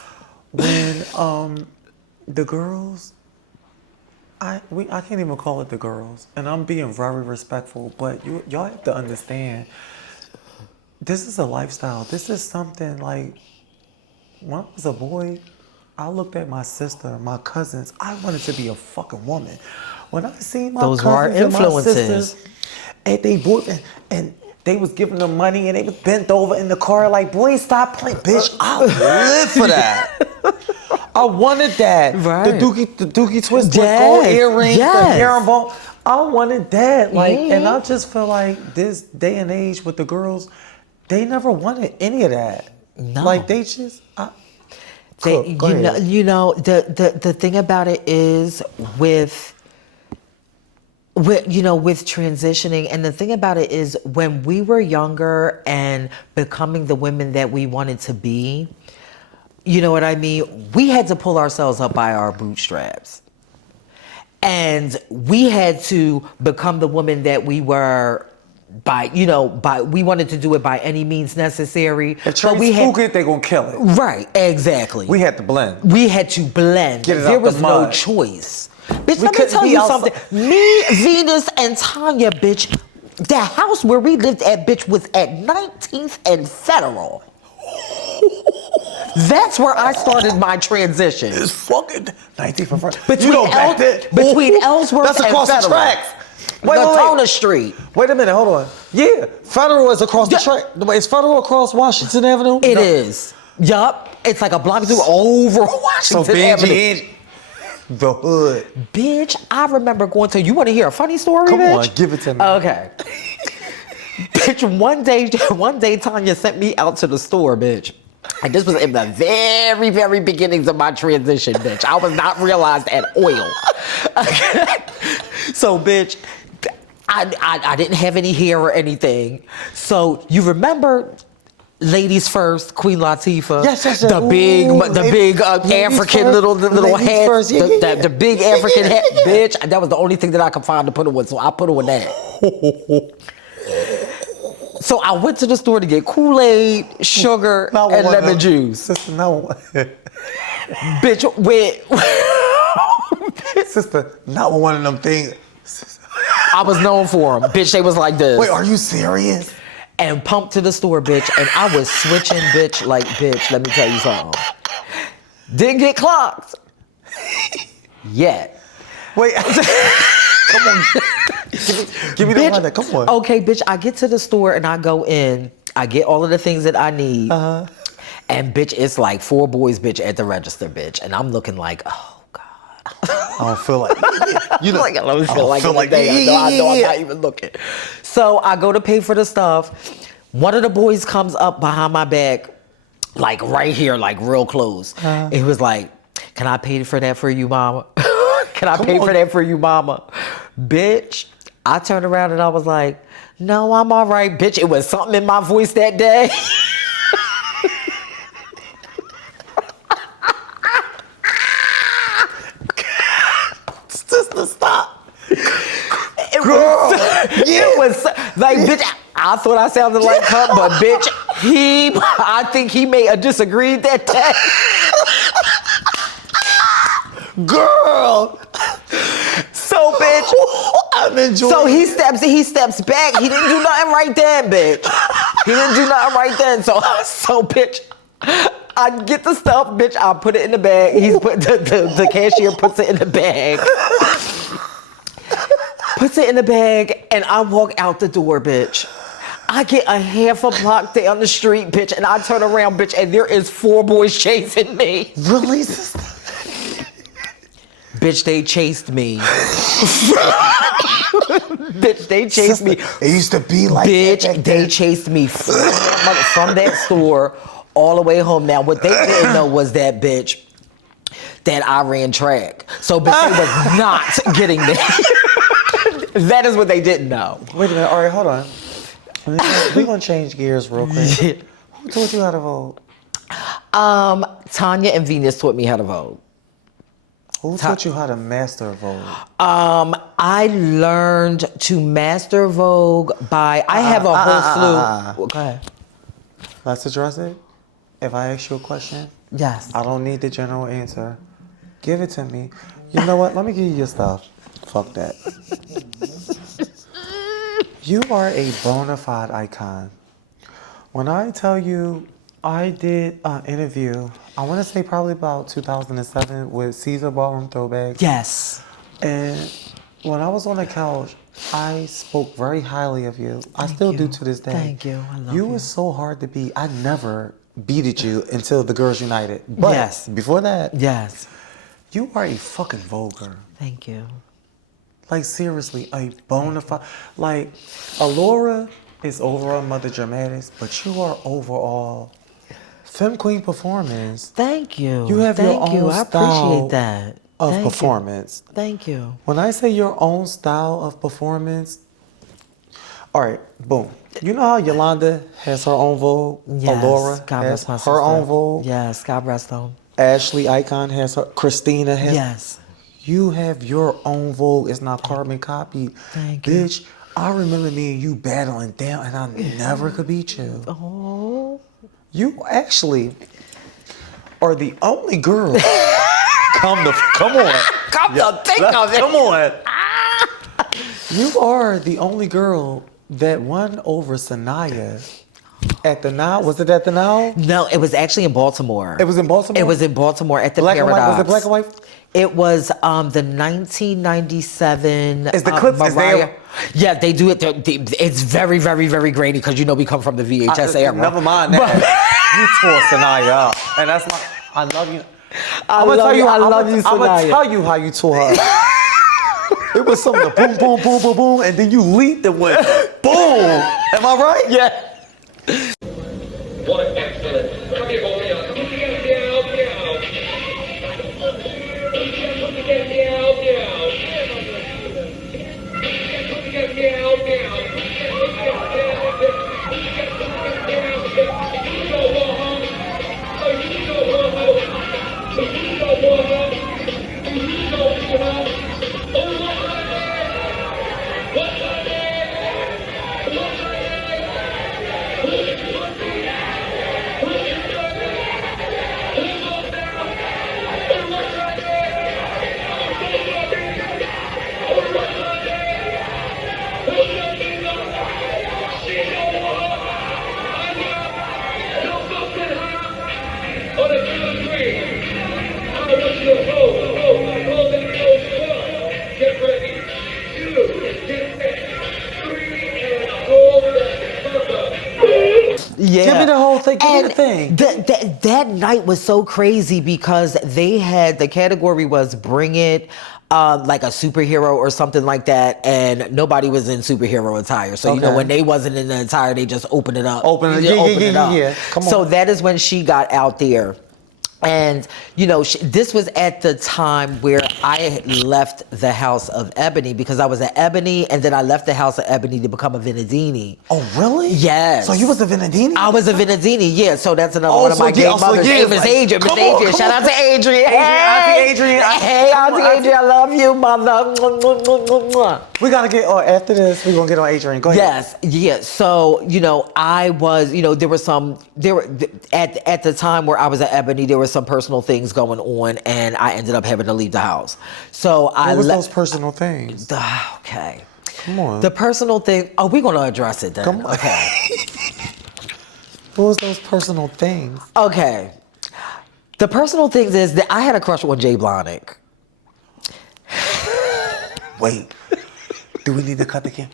When the girls, I can't even call it the girls, and I'm being very respectful, but y'all have to understand, this is a lifestyle. This is something like, when I was a boy, I looked at my sister, my cousins. I wanted to be a fucking woman. When I seen my Those were our cousins and my influences. sisters, and they boyfriend, and they was giving them money, and they was bent over in the car like, boy, stop playing, bitch. I live for that. I wanted that. Right. The dookie twist with Yes. gold earrings, the Yes. herringbone. I wanted that. Like, and I just feel like this day and age with the girls, they never wanted any of that. No. Like they just. They, Go ahead. the thing about it is with transitioning, and the thing about it is when we were younger and becoming the women that we wanted to be, you know what I mean? We had to pull ourselves up by our bootstraps. And we had to become the woman that we were we wanted to do it by any means necessary. If Trey spook it, they gonna kill it. Right, exactly. We had to blend. We had to blend. Get it there out was the no mud. choice. Bitch, We let me couldn't tell be you outside- something. Me, Venus, and Tanya, bitch, the house where we lived at, bitch, was at 19th and Federal. That's where I started my transition. It's fucking 19 for front. Between Ellsworth That's and across the Federal. tracks. Latona Street. Wait a minute, hold on. Yeah, Federal is across the Yeah. track. Wait, is Federal across Washington Avenue? It No. is. Yup. It's like a block through over So Washington Avenue. Benji, the hood. Bitch, I remember going to. You want to hear a funny story, Come bitch? on, give it to me. Okay. Bitch, one day Tanya sent me out to the store, bitch. And this was in the very, very beginnings of my transition, bitch. I was not realized at oil. So, bitch, I didn't have any hair or anything. So, you remember Ladies First, Queen Latifah? Yes. The big Ladies African first, little ladies head. first. Yeah. The big African head. Bitch, that was the only thing that I could find to put her with. So, I put her with that. So I went to the store to get Kool-Aid, sugar, and lemon juice. Sister, no. Bitch, Sister, not one of them things. I was known for them. Bitch, they was like this. Wait, are you serious? And pumped to the store, bitch. And I was switching, bitch, like, bitch, let me tell you something. Didn't get clocked. Yet. Wait, come on. Give me the Bitch, one. Come on. Okay, bitch, I get to the store and I go in. I get all of the things that I need. Uh-huh. And, bitch, it's like 4 boys, bitch, at the register, bitch. And I'm looking like, oh, God. I don't feel like you know. Like, I don't feel like yeah, I know I'm not even looking. So I go to pay for the stuff. One of the boys comes up behind my back, like right here, like real close. It was like, can I pay for that for you, mama? Can I pay for that for you, mama? Bitch, I turned around and I was like, no, I'm all right, bitch. It was something in my voice that day. stop. It was like, bitch, I thought I sounded like her, but bitch, I think he may have disagreed that day. Girl. So, bitch, I'm enjoying so he steps back. He didn't do nothing right then, bitch. He didn't do nothing right then. So bitch, I get the stuff, bitch. I put it in the bag. The cashier puts it in the bag. Puts it in the bag, and I walk out the door, bitch. I get a half a block down the street, bitch, and I turn around, bitch, and there is 4 boys chasing me. Really? Bitch, they chased me. Bitch, they chased me. It used to be like bitch, that back they then. chased me from that store all the way home. Now, what they didn't know was that, bitch, that I ran track. So, bitch, they was not getting me. That is what they didn't know. Wait a minute. All right, hold on. We're going to change gears real quick. Who taught you how to vote? Tanya and Venus taught me how to vote. Who taught you how to master Vogue? I learned to master Vogue by, I have a whole slew. Go ahead. Let's address it. If I ask you a question, Yes. I don't need the general answer. Give it to me. You know what? Let me give you your stuff. Fuck that. You are a bona fide icon. When I tell you I did an interview, I want to say probably about 2007 with Caesar Ballroom Throwback. Yes. And when I was on the couch, I spoke very highly of you. I still do to this day. Thank you. I love you. You were so hard to beat. I never beated you until the Girls United. But Yes. before that, Yes. you are a fucking vulgar. Thank you. Like, seriously, a bona fide. Like, Alora is overall Mother Dramatics, but you are overall Femme Queen performance. Thank you. You have your Thank you. own I style appreciate that. of Thank you. performance. Thank you. When I say your own style of performance, all right, boom. You know how Yolanda has her own Vogue? Yes. Alora God has rest my her sister. own Vogue. Yes. God rest them. Ashley Icon has her. Christina has. Yes. You have your own Vogue. It's not carbon copied. Thank you. Bitch, I remember me and you battling down, and I never could beat you. Oh. You actually are the only girl. Come on. Come to think of it. Come on. You are the only girl that won over Sanaya at the Now. Was it at the Now? No, it was actually in Baltimore. It was in Baltimore? It was in Baltimore at the Black and white? Paradox. Was it black and white? It was the 1997. Is the clips- is Mariah. there- Yeah, they do it. It's very, very, very grainy because we come from the VHS era. Never mind that. You tore Sanaya up. And that's my, I love you. I love you, I'm Sanaya. gonna tell you how you tore her. It was something to boom, boom, boom, boom, boom, and then you leaped and went boom. Am I right? Yeah. What excellent. Come here, boy. Meow, Get ready. 2, get ready. 3, and hold that. Yeah. Give me the whole thing. Give me the And thing. that night was so crazy because they had, the category was bring it, like a superhero or something like that, and nobody was in superhero attire. So, you know, Okay. when they wasn't in the attire, they just opened it up. Open it- They just yeah, opened yeah, it yeah, up. yeah. Come on. So that is when she got out there. And, you know, this was at the time where I left the house of Ebony because I was at Ebony, and then I left the house of Ebony to become a Venedini. Oh, really? Yes. So you was a Venedini? I was a Venedini, yeah. So that's another Oh, one of so my yeah, gay also, mothers. yeah, Hey, Miss like, Adrian. Miss come on, Adrian. come Shout on. out to Adrian. Auntie Adrian. Hey, Auntie Adrian. I love you, mother. We gotta get, after this, we're gonna get on Adrian. Go ahead. Yes, yeah. So, I was, at the time where I was at Ebony, there were some personal things going on, and I ended up having to leave the house. So What was those personal things? Okay. Come on. The personal thing. Oh, we're gonna address it then. Come on. Okay. What was those personal things? Okay. The personal things is that I had a crush on Jay Blahnik. Wait. Do we need to cut the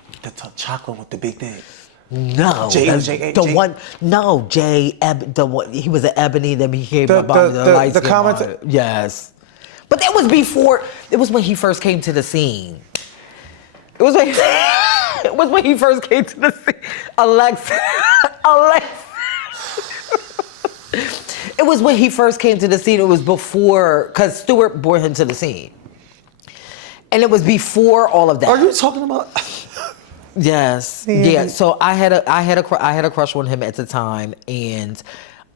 chocolate with the big thing? No, Jay. No, Jay. He was an Ebony. Then he came The- about the- light the skin comment- model. Yes, but that was before. It was when he first came to the scene. It was when. It was when he first came to the scene. Alexa. It was when he first came to the scene. It was before, because Stewart brought him to the scene, and it was before all of that. Are you talking about? Yes. Yeah. Yeah. So I had a crush on him at the time, and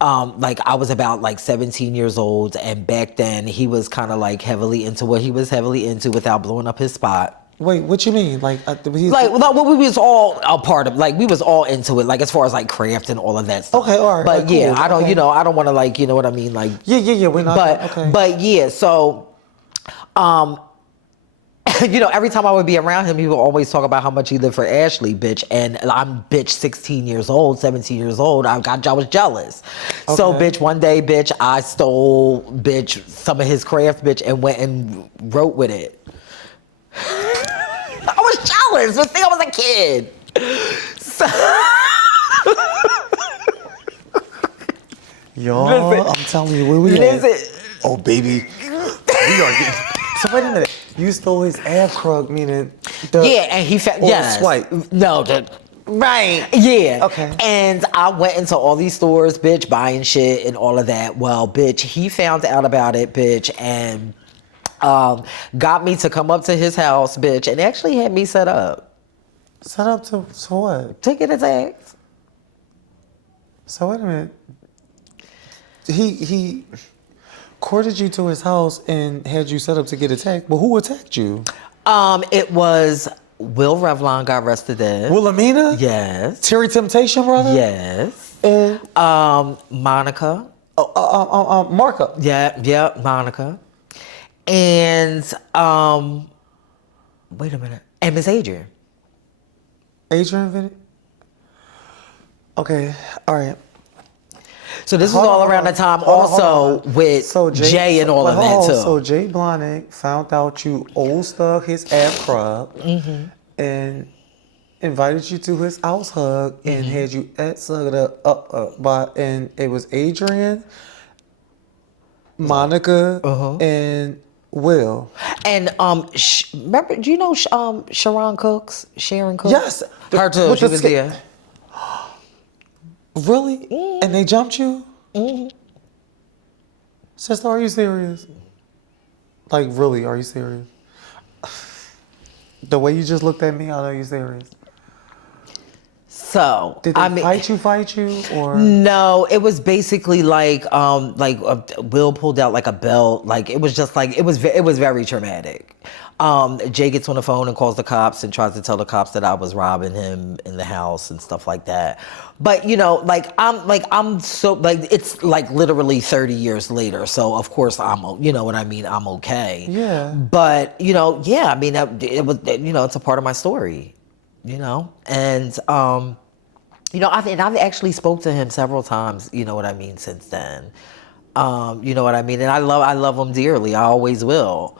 I was about 17 years old, and back then he was kind of heavily into what he was heavily into without blowing up his spot. Wait, what you mean? We was all a part of, we was all into it, as far as craft and all of that stuff. Okay, all right. But cool, yeah, I don't, okay. I don't want to you know what I mean, Yeah, we're not. Okay. But yeah, so, every time I would be around him, he would always talk about how much he lived for Ashley, bitch. And I'm 16 years old, 17 years old. I was jealous. So, Okay. bitch, one day, bitch, I stole, bitch, some of his craft, bitch, and went and wrote with it. I was jealous, but think I was a kid. So, Y'all, Listen. I'm telling you, where we at? listen, Oh, baby. We are getting... So, wait a minute. You stole his ab crug, meaning... yeah, and he found, or yes. the swipe. No, Right. yeah. Okay. And I went into all these stores, bitch, buying shit and all of that. Well, bitch, he found out about it, bitch, and got me to come up to his house, bitch, and actually had me set up. Set up to what? To get attacked. So, wait a minute. He courted you to his house and had you set up to get attacked. But who attacked you? It was Will Revlon got arrested there. Wilhelmina? Yes. Terry Temptation, brother? Yes. And Monica. Marka. Yeah, Monica. And wait a minute. And Miss Adrian. Adrian Vinny? Okay, all right. So this Hold was all on, around the hold on, time hold on, also hold on. with Jay and all of that too. So Jay Blahnik found out you old stuck his ab crub and invited you to his house hug and had you sucked up by, and it was Adrian, Monica, and Will. And remember, do you know Sharon Cooks? Sharon Cooks? Yes. Her too. With She the was ska- there. Really? And they jumped you? Sister, are you serious? Really, are you serious? The way you just looked at me, I know you're serious. So Did they fight you, or? No, it was basically Will pulled out a belt. It was just it was very traumatic. Jay gets on the phone and calls the cops and tries to tell the cops that I was robbing him in the house and stuff like that. But I'm so it's literally 30 years later. So of course I'm I'm okay. Yeah. But yeah, I mean it was it's a part of my story. And I've actually spoke to him several times, since then. And I love him dearly. I always will.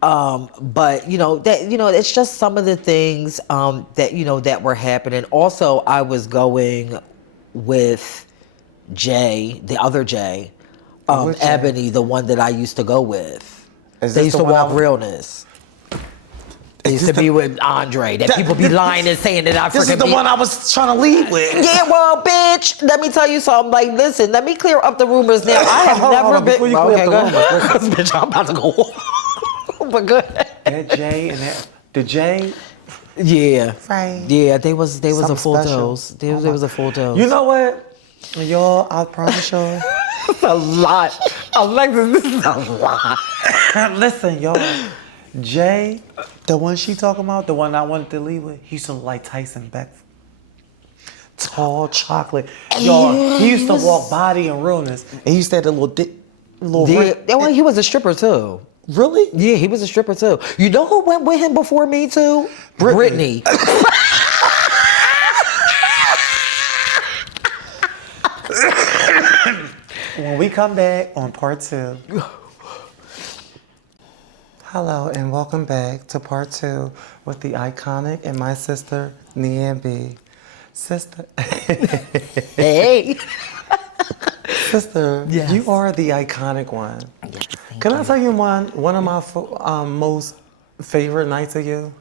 But it's just some of the things that were happening. Also, I was going with Jay, the other Jay, Which Jay? Ebony, the one that I used to go with. Is They this used the to one walk I was- realness. They used this to be with Andre. That people be lying and saying that I This is freaking the be- one I was trying to lead with. Yeah, well, bitch, let me tell you something. Listen, let me clear up the rumors now. I have Hold on, never been. before you clear up the go ahead. rumors, Bitch, I'm about to go. I'm but good. That J and the J. Yeah. Right. Yeah, they was a Something full special. dose. They was a full dose. You know what? Y'all, I promise y'all. a lot. Alexis, this is a lot. Listen, y'all. Jay, the one she talking about, the one I wanted to leave with, he used to look like Tyson Beck. Tall chocolate. Y'all, he used to walk body and realness. And he used to have the little ring. Well, he was a stripper too. Really? Yeah, he was a stripper too. You know who went with him before me too? Brittany. When we come back on part 2. Hello and welcome back to part 2 with the iconic and my sister, NIAMBI. Sister. Hey. Sister, Yes. you are the iconic one. Yes, thank Can you. I tell you one of my most favorite nights of you?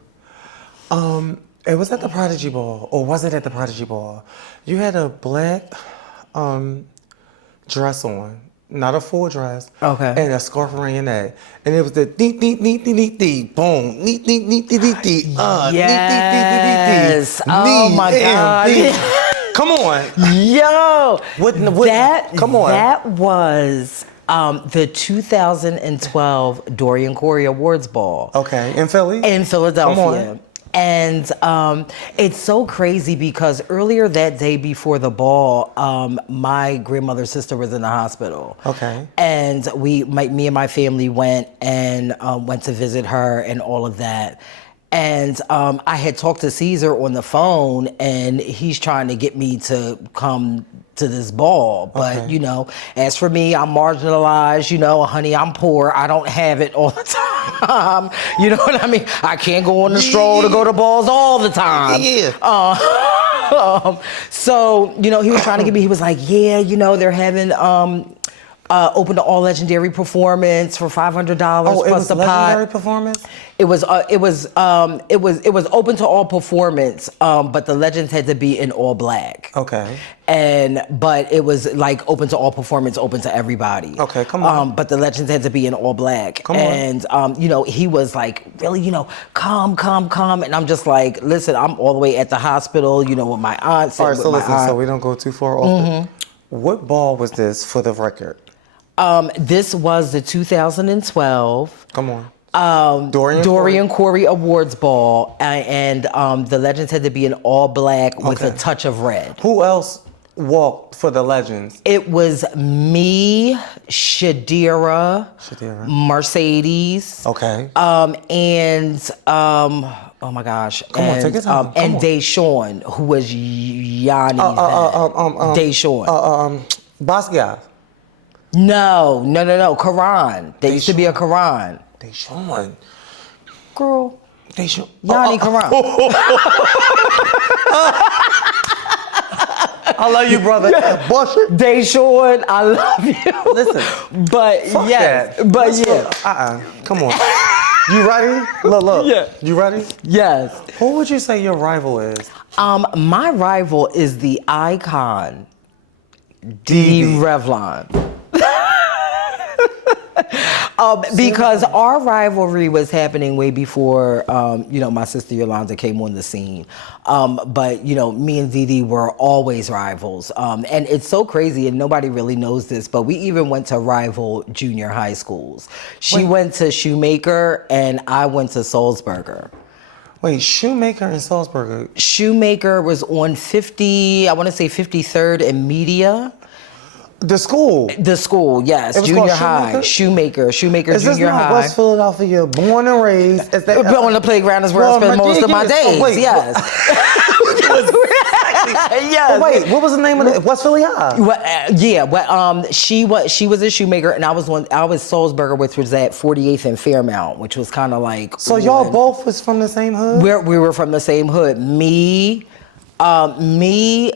It was at the Prodigy Ball, or was it at the Prodigy Ball? You had a black dress on, not a full dress. Okay. And a scarf around your neck, and it was the dee dee dee dee dee dee boom, dee dee dee dee dee dee Yes. Oh my God. Come on. Yo. Come on. That was the 2012 Dorian Corey Awards Ball. Okay, in Philly? In Philadelphia. Come on. And it's so crazy because earlier that day before the ball, my grandmother's sister was in the hospital. Okay. And me and my family went to visit her and all of that. And I had talked to Caesar on the phone, and he's trying to get me to come to this ball. But, Okay. you know, as for me, I'm marginalized, you know, honey, I'm poor. I don't have it all the time. You know what I mean? I can't go on the stroll to go to balls all the time. Yeah. So, you know, he was trying to get me, he was like, yeah, you know, they're having open to all legendary performance for $500 Oh, it plus was the legendary pot. performance? It was open to all performance, but the legends had to be in all black. Okay. But it was like open to all performance, open to everybody. Okay, come on. But the legends had to be in all black. Come on. And you know, he was like, really, you know, come. And I'm just like, listen, I'm all the way at the hospital, you know, with my aunt. All right, so with my listen, aunt. so we don't go too far off. What ball was this for the record? This was the 2012 Come on. Dorian Corey Awards Ball, and the legends had to be in all black with a Okay. touch of red. Who else walked for the legends? It was me, Shadira, Mercedes, Okay. and oh my gosh, Come on, take your time. Come and on. Deshawn, who was Yanni's dad. Deshawn. Basquiat. No. Karan. There used to be a Karan. Deshawn. Girl. Deshawn. Yanni Karan. I love you, brother. Bullshit. Deshawn, I love you. Listen. But Fuck yes. that. But Let's yeah. look. Come on. You ready? Look. Yeah. You ready? Yes. Who would you say your rival is? My rival is the icon, Dee Revlon. Because our rivalry was happening way before, you know, my sister Yolanda came on the scene. But, you know, me and Dee Dee were always rivals. And it's so crazy, and nobody really knows this, but we even went to rival junior high schools. She went to Shoemaker, and I went to Salzburger. Wait, Shoemaker and Salzburger. Shoemaker was on 53rd and Media. The school. The school, yes, It was junior called high, Shoemaker Is this Junior not High. West Philadelphia, born and raised? Is that, But on the playground is where I spend most of my days. Yes. Yes. Wait, what was the name of it? West Philly High. Well, she was a Shoemaker, and I was Salzburger, which was at 48th and Fairmount, which was kind of like. So y'all both was from the same hood? We were from the same hood. Me, Dee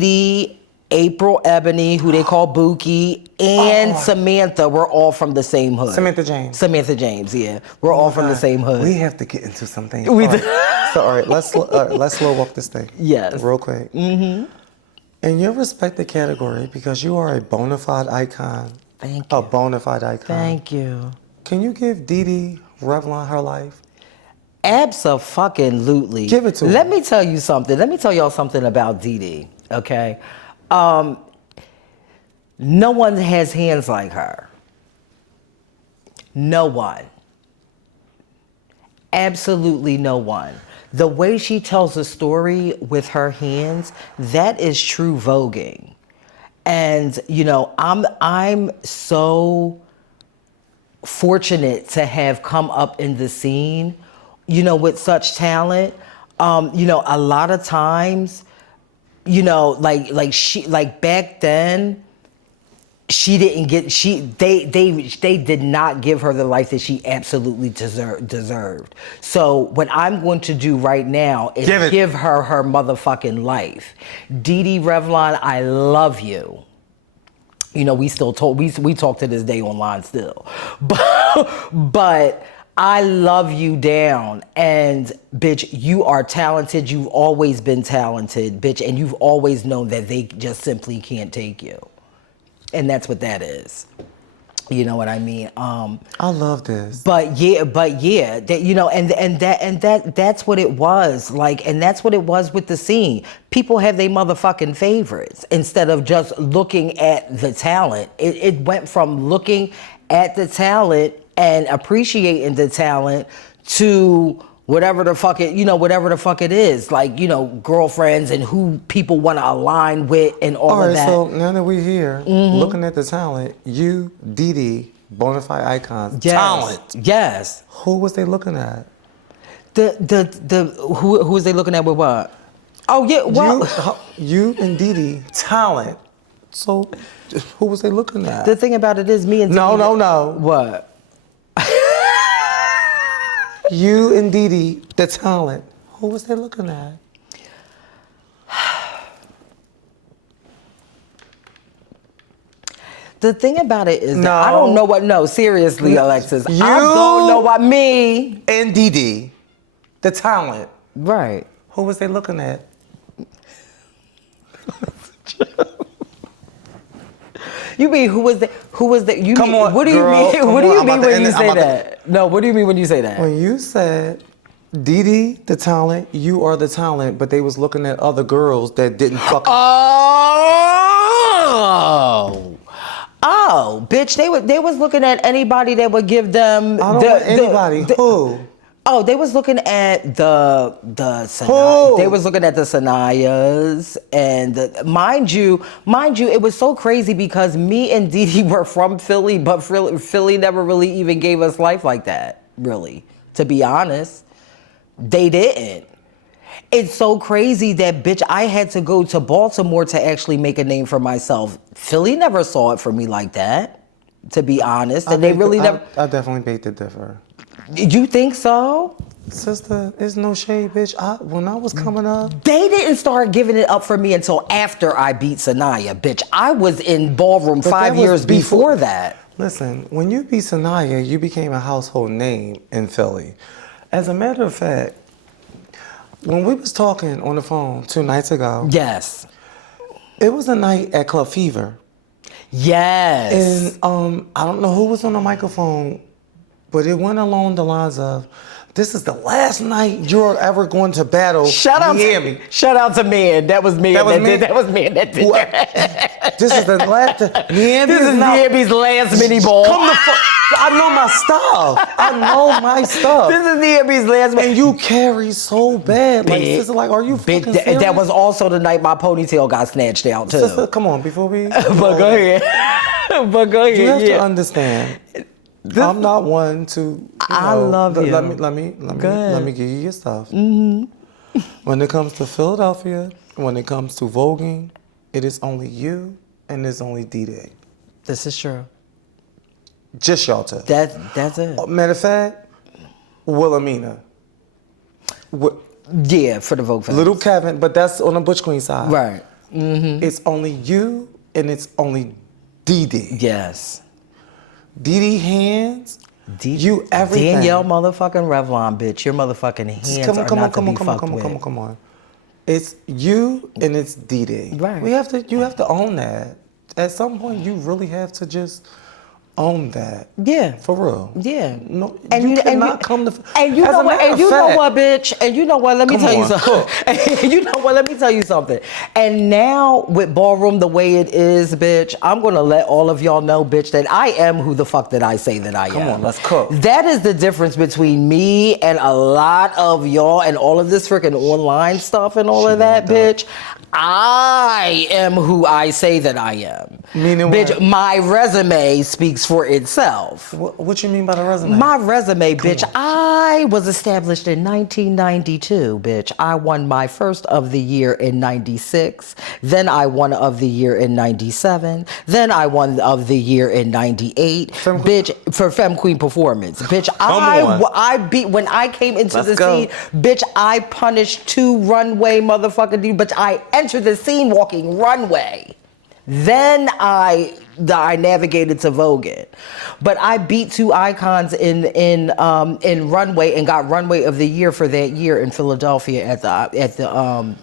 Dee, April Ebony, who they call Buki, and Samantha were all from the same hood. Samantha James. Samantha James, yeah. We're all from the same hood. We have to get into something. We All do. right. So, all right, let's slow walk this thing. Yes. Real quick. Mm-hmm. In your respected category, because you are a bona fide icon. Thank you. A bona fide icon. Thank you. Can you give Dee Dee Revlon her life? Abso-fucking-lutely. Give it to Let her. me tell you something. Let me tell y'all something about Dee Dee, okay? No one has hands like her. No one. Absolutely no one. The way she tells a story with her hands, that is true voguing. And you know, I'm so fortunate to have come up in the scene, you know, with such talent. You know, a lot of times, you know, like back then, she didn't get they did not give her the life that she absolutely deserved. So what I'm going to do right now is give her her motherfucking life. Dee Dee Revlon, I love you. You know, we still talk. We talk to this day online still, but I love you down. And bitch, you are talented. You've always been talented, bitch, and you've always known that they just simply can't take you. And that's what that is. You know what I mean? I love this. But yeah, that, you know, and that's what it was like, and that's what it was with the scene. People have their motherfucking favorites instead of just looking at the talent. It went from looking at the talent and appreciating the talent to whatever the fuck it is, like, you know, girlfriends and who people want to align with and all of that. So now that we're here, looking at the talent, you, Dee Dee, bona fide icons, talent. Yes. Who was they looking at? Who was they looking at with what? Oh yeah, well, you and Dee Dee, talent. So who was they looking at? the thing about it is me and Dee Dee. No. What? You and Dee Dee, the talent. Who was they looking at? The thing about it is that I don't know what. No, seriously, Alexis, I don't know what me and Dee Dee, the talent. Right. Who was they looking at? You mean who was the? You Come mean, on, what do girl, you mean? come What do on, you I'm mean about to when you end it, say I'm about that? No, what do you mean when you say that? When you said Dee Dee, the talent, you are the talent, but they was looking at other girls that didn't fucking. Oh, bitch! They was looking at anybody that would give them. I don't want anybody. Who? Oh, they was looking at the Who? They was looking at the Sanayas, and mind you, it was so crazy because me and Dee Dee were from Philly, but Philly never really even gave us life like that. Really, to be honest, they didn't. It's so crazy that, bitch, I had to go to Baltimore to actually make a name for myself. Philly never saw it for me like that, to be honest, and they really never. I definitely beg to differ. You think so? Sister, there's no shade, bitch. When I was coming up, they didn't start giving it up for me until after I beat Sanaya, bitch. I was in ballroom 5 years before that. Listen, when you beat Sanaya, you became a household name in Philly. As a matter of fact, when we was talking on the phone 2 nights ago, yes, it was a night at Club Fever. Yes. And I don't know who was on the microphone, but it went along the lines of, this is the last night you're ever going to battle NIAMBI. Shout out to man. That was me. That was me. That did that. This is the last. NIAMBI this is NIAMBI's last mini ball. Come the fuck. I know my stuff. I know my stuff. This is NIAMBI's last. And you carry so bad. Like, sister, like, are you fucking serious? That was also the night my ponytail got snatched out too. Sister, come on, before we. But go ahead. You have to understand. I'm not one to. I love you. Let me give you your stuff. Mm-hmm. When it comes to Philadelphia, when it comes to voguing, it is only you and it's only Dee Dee. This is true. Just y'all two. That's it. Matter of fact, Wilhelmina. Yeah, for the Vogue fans. Little Kevin, but that's on the Butch Queen side. Right. Mm-hmm. It's only you and it's only Dee Dee. Yes. Dee Dee hands. You everything. Danielle motherfucking Revlon, bitch. Your motherfucking hands are not to be fucked with. Come on. It's you and it's Dee Dee. Right. You have to own that. At some point, you really have to just own that. Yeah. For real. Yeah. No, And you you cannot come to. and you As know a what? matter And you of know fact- what, bitch? And you know what? Let me Come tell you on, something. You know what? Let me tell you something. And now with ballroom the way it is, bitch, I'm gonna let all of y'all know, bitch, that I am who the fuck that I say that I am. Come on, let's cook. That is the difference between me and a lot of y'all and all of this freaking online stuff and all of that, bitch. I am who I say that I am. Meaning bitch, what? my resume speaks for itself. What you mean by the resume? My resume, bitch. I was established in 1992, bitch. I won my first of the year in 96. Then I won of the year in 97. Then I won of the year in 98. Bitch, for Femme Queen Performance. Bitch, I beat, when I came into Let's the go. scene, bitch, I punished 2 runway motherfucking dudes, but I entered the scene walking runway. Then I navigated to Voguing, but I beat 2 icons in runway and got runway of the year for that year in Philadelphia at the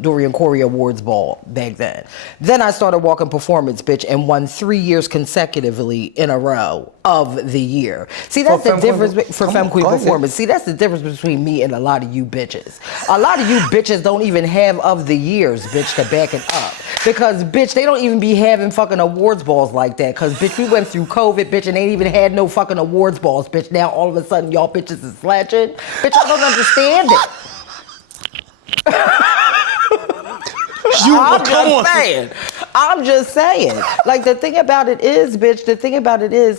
Dorian Corey Awards ball back then. Then I started walking performance, bitch, and won 3 years consecutively in a row of the year. See, that's the difference for Femme Queen Performance. See, that's the difference between me and a lot of you bitches. A lot of you bitches don't even have of the years, bitch, to back it up. Because, bitch, they don't even be having fucking awards balls like that. Because, bitch, we went through COVID, bitch, and they ain't even had no fucking awards balls, bitch. Now, all of a sudden, y'all bitches is sledging. Bitch, I don't understand it. I'm just saying. Like, the thing about it is, bitch,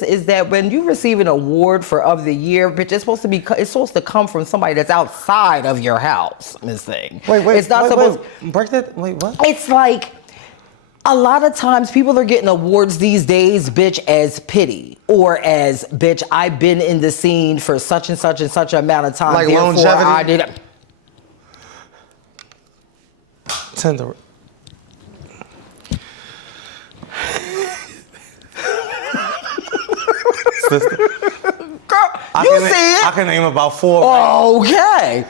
is that when you receive an award for of the year, bitch, it's supposed to come from somebody that's outside of your house, Miss Thing. It's not supposed. Break that. Wait, what? It's like, a lot of times people are getting awards these days, bitch, as pity or as, bitch, I've been in the scene for such and such and such amount of time. Like therefore longevity? I did it. Tender. Sister. Girl, you see it. I can name about 4. Okay.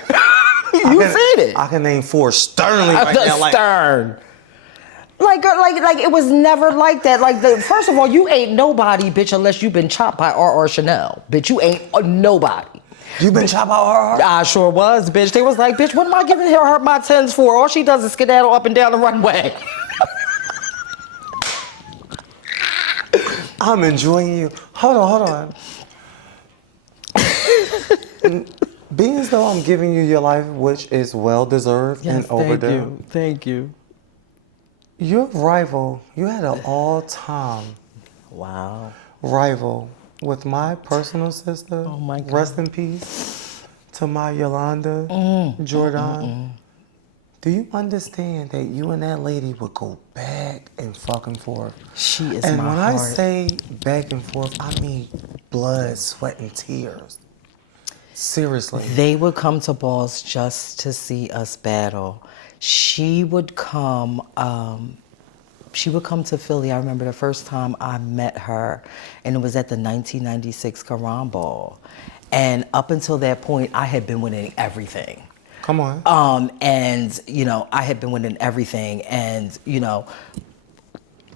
You seen it. I can name 4 sternly right now. Like, Stern. Like it was never like that. Like, first of all, you ain't nobody, bitch, unless you've been chopped by R.R. Chanel. Bitch, you ain't nobody. You been chopped by R.R.? I sure was, bitch. They was like, bitch, what am I giving her my 10s for? All she does is skedaddle up and down the runway. I'm enjoying you. Hold on. Being as though I'm giving you your life, which is well deserved and overdue. Thank you. Your rival, you had an all-time rival with my personal sister. Oh my God. Rest in peace to my Yolanda Jordan. Do you understand that you and that lady would go back and fucking forth? She is and my when heart. I say back and forth, I mean blood, sweat, and tears. Seriously. They would come to balls just to see us battle. She would come to Philly. I remember the first time I met her, and it was at the 1996 Karan Ball. And up until that point, I had been winning everything. Come on. And, I had been winning everything. And,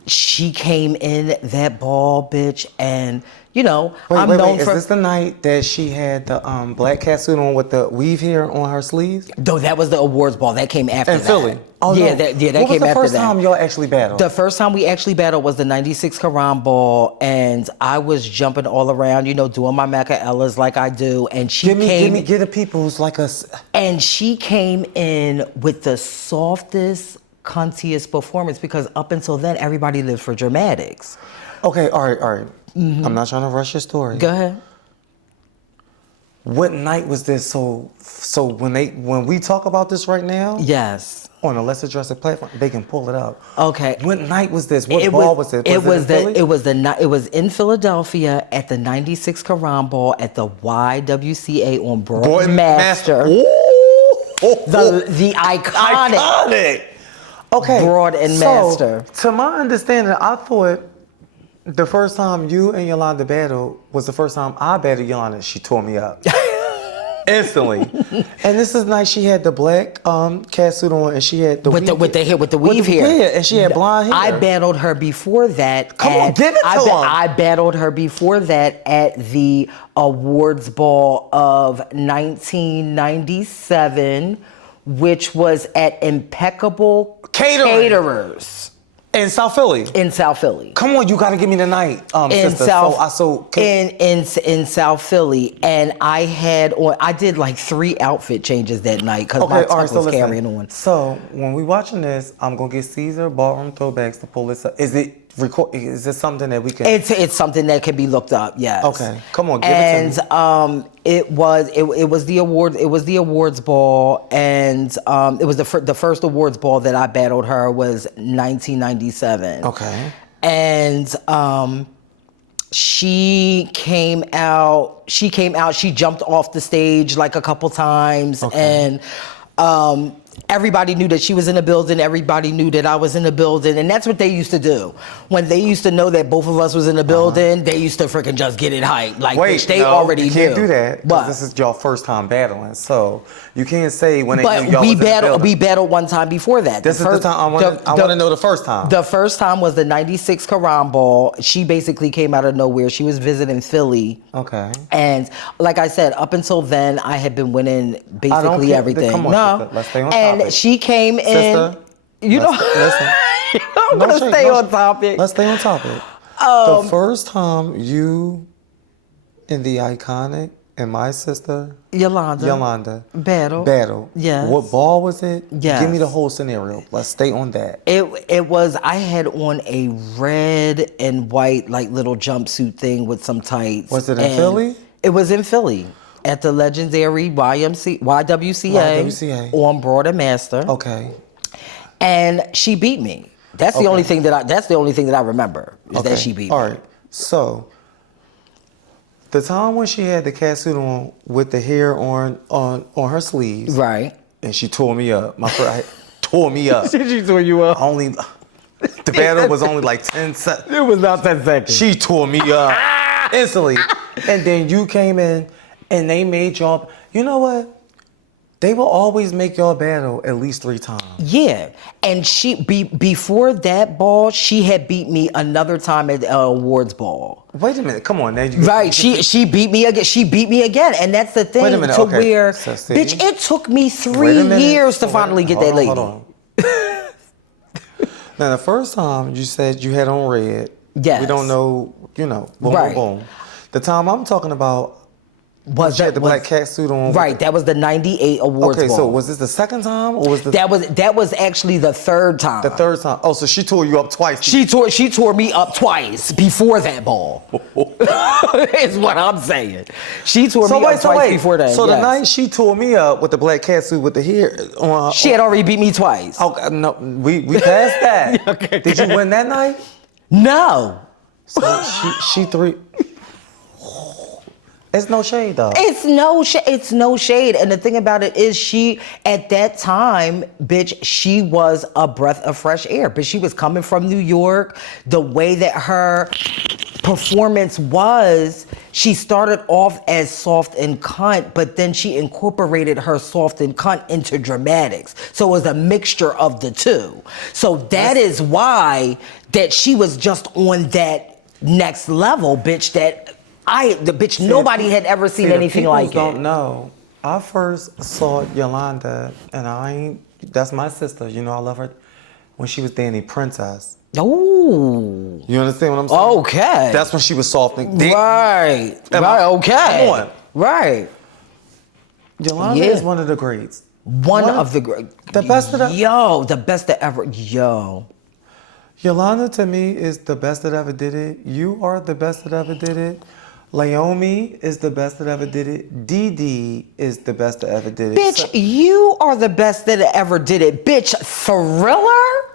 she came in that ball, bitch, and, I'm known Is for... this the night that she had the black cat suit on with the weave here on her sleeves? No, that was the awards ball. That came after that. In Philly? Oh, yeah, no. that came after that. What was the first time y'all actually battled? The first time we actually battled was the 96 Karan Ball, and I was jumping all around, doing my Macaellas like I do, and she Give the people who's like us. And she came in with the softest, cuntiest performance, because up until then, everybody lived for dramatics. Okay, all right. Mm-hmm. I'm not trying to rush your story. Go ahead. What night was this? So when we talk about this right now, yes, on a less addressed platform, they can pull it up. Okay. What night was this? What ball was it? It was in Philadelphia at the 96 Karan Ball at the YWCA on Broadmaster. The iconic. Okay. Broad and Master. To my understanding, I thought the first time you and Yolanda battled was the first time I battled Yolanda. She tore me up. Instantly. And this is nice. She had the black cat suit on, and she had the with the weave hair. Yeah, and she had blonde hair. I battled her before that. Come on, give it to him. I battled her before that at the awards ball of 1997, which was at Impeccable Caterers. In South Philly. In South Philly. Come on, you gotta give me the night, sister. In South Philly, and I did like 3 outfit changes that night because my tuck was carrying on. So when we watching this, I'm gonna get Caesar Ballroom Throwbacks to pull this up. Is it something that we can? It's something that can be looked up. Yes. Okay, come on, give it to me. It was the award. It was the awards ball, and it was the first awards ball that I battled her was 1997. Okay. And she came out. She jumped off the stage like a couple times, and everybody knew that she was in the building. Everybody knew that I was in the building. And that's what they used to do. When they used to know that both of us was in the building, they used to freaking just get it hyped. Like, wait, bitch, they already you can't do that. But this is your first time battling. So you can't say when they knew y'all was in the building. We battled one time before that. This is the time I want to know the first time. The first time was the 96 Karan Ball. She basically came out of nowhere. She was visiting Philly. Okay. And like I said, up until then, I had been winning basically everything. Come on, sister. Let's stay on topic. And she came in. Sister, listen. I'm going to stay on topic. Let's stay on topic. The first time you and the iconic and my sister Yolanda battle. Yes. What ball was it? Yes. Give me the whole scenario. Let's stay on that. It was, I had on a red and white like little jumpsuit thing with some tights. Was it in Philly? It was in Philly at the legendary YWCA on Broad and Master. Okay. And she beat me. That's the only thing that I remember is that she beat me. All right. So the time when she had the cat suit on with the hair on her sleeves, right? And she tore me up. My friend tore me up. She tore you up. The battle was only like 10 seconds. It was not 10 seconds. She tore me up instantly. And then you came in and they made y'all. You know what? They will always make y'all battle at least 3 times. Yeah, and before that ball, she had beat me another time at the awards ball. Wait a minute, come on now. She beat me again. She beat me again, and that's the thing. Wait a minute, where, so, bitch, it took me 3 years to finally get that lady. Hold on. Now the first time you said you had on red. Yes. We don't know, boom, boom, boom. The time I'm talking about. Was that the black cat suit on? Right, that was the 98 awards ball. Okay, so was this the second time or was this? That was actually the third time. The third time. Oh, so she tore you up twice. She tore me up twice before that ball. Is what I'm saying. She tore me up twice before that. So the night she tore me up with the black cat suit with the hair on. She had already beat me twice. Oh no, we passed that. Okay. Did you win that night? No. So she 3. It's no shade though. It's no shade. And the thing about it is at that time, bitch, she was a breath of fresh air. But she was coming from New York. The way that her performance was, she started off as soft and cunt, but then she incorporated her soft and cunt into dramatics. So it was a mixture of the two. So that is why that she was just on that next level, bitch, nobody had ever seen anything like it. Don't know. I first saw Yolanda, and that's my sister. I love her. When she was Danny Princess. Oh. You understand what I'm saying? Okay. That's when she was soft and Right. Okay. Come on. Right. Yolanda is one of the greats. One of the greats. The best of the... Yo, the best that ever... Yo. Yolanda, to me, is the best that ever did it. You are the best that ever did it. Laomi is the best that ever did it. Dee Dee is the best that ever did it. Bitch, you are the best that ever did it. Bitch, Thriller?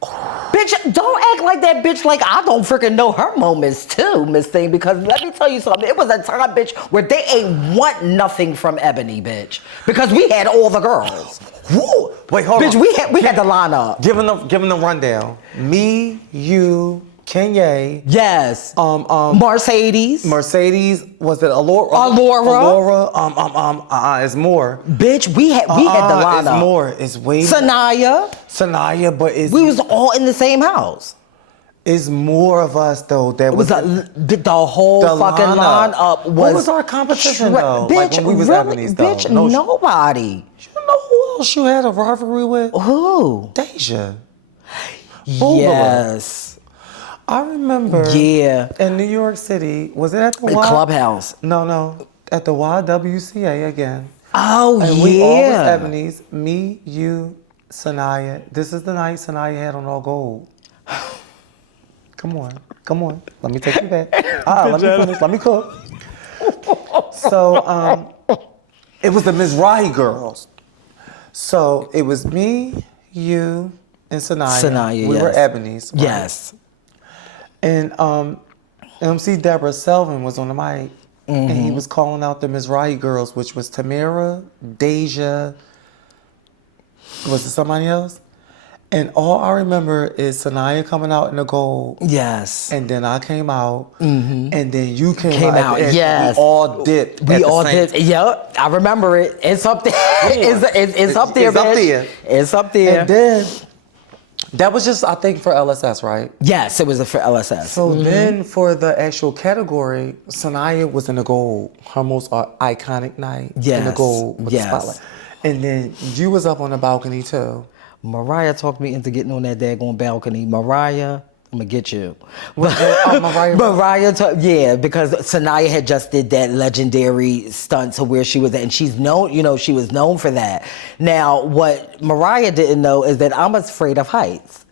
Bitch, don't act like that bitch like I don't freaking know her moments too, Miss Thing, because let me tell you something. It was a time, bitch, where they ain't want nothing from Ebony, bitch. Because we had all the girls. Woo! Wait, hold on. Bitch, we had the line up. Give them the rundown. Me, you, Kanye. Yes. Um, Mercedes. Mercedes, was it Allura? Allura. It's more. Bitch, we had the lineup. It's more. It's way Sanaya, but it's we was all in the same house. it's more of us though. That It was the whole fucking lineup was. What was our competition though? Bitch, like when we was really? Ebony's though. Bitch, nobody. You know who else you had a rivalry with? Who? Deja. Yes. I remember. Yeah. In New York City, was it at the Clubhouse? No, at the YWCA again. Oh, and yeah. we all was Ebony's. Me, you, Sanaya. This is the night Sanaya had on all gold. Come on. Let me take you back. Let me finish. Let me cook. So, it was the Miss Rai girls. So it was me, you, and Sanaya. We were Ebony's. Right? Yes. And MC Deborah Selvin was on the mic, and he was calling out the Miss Rai girls, which was Tamara, Deja. Was it somebody else? And all I remember is Sanaya coming out in the gold. Yes. And then I came out. And then you came out. Yes. We all dipped. We all did. Yep. I remember it. It's up there. It's up there, bitch. It's up there. And then that was just, I think, for LSS, right? Yes, it was for LSS. So then for the actual category, Sanaya was in the gold. Her most iconic night in the gold with the spotlight. And then you was up on the balcony too. Mariah talked me into getting on that daggone balcony. Mariah, I'm gonna get you. Mariah, because Sanaya had just did that legendary stunt to where she was at, and she's known, she was known for that. Now, what Mariah didn't know is that I'm afraid of heights.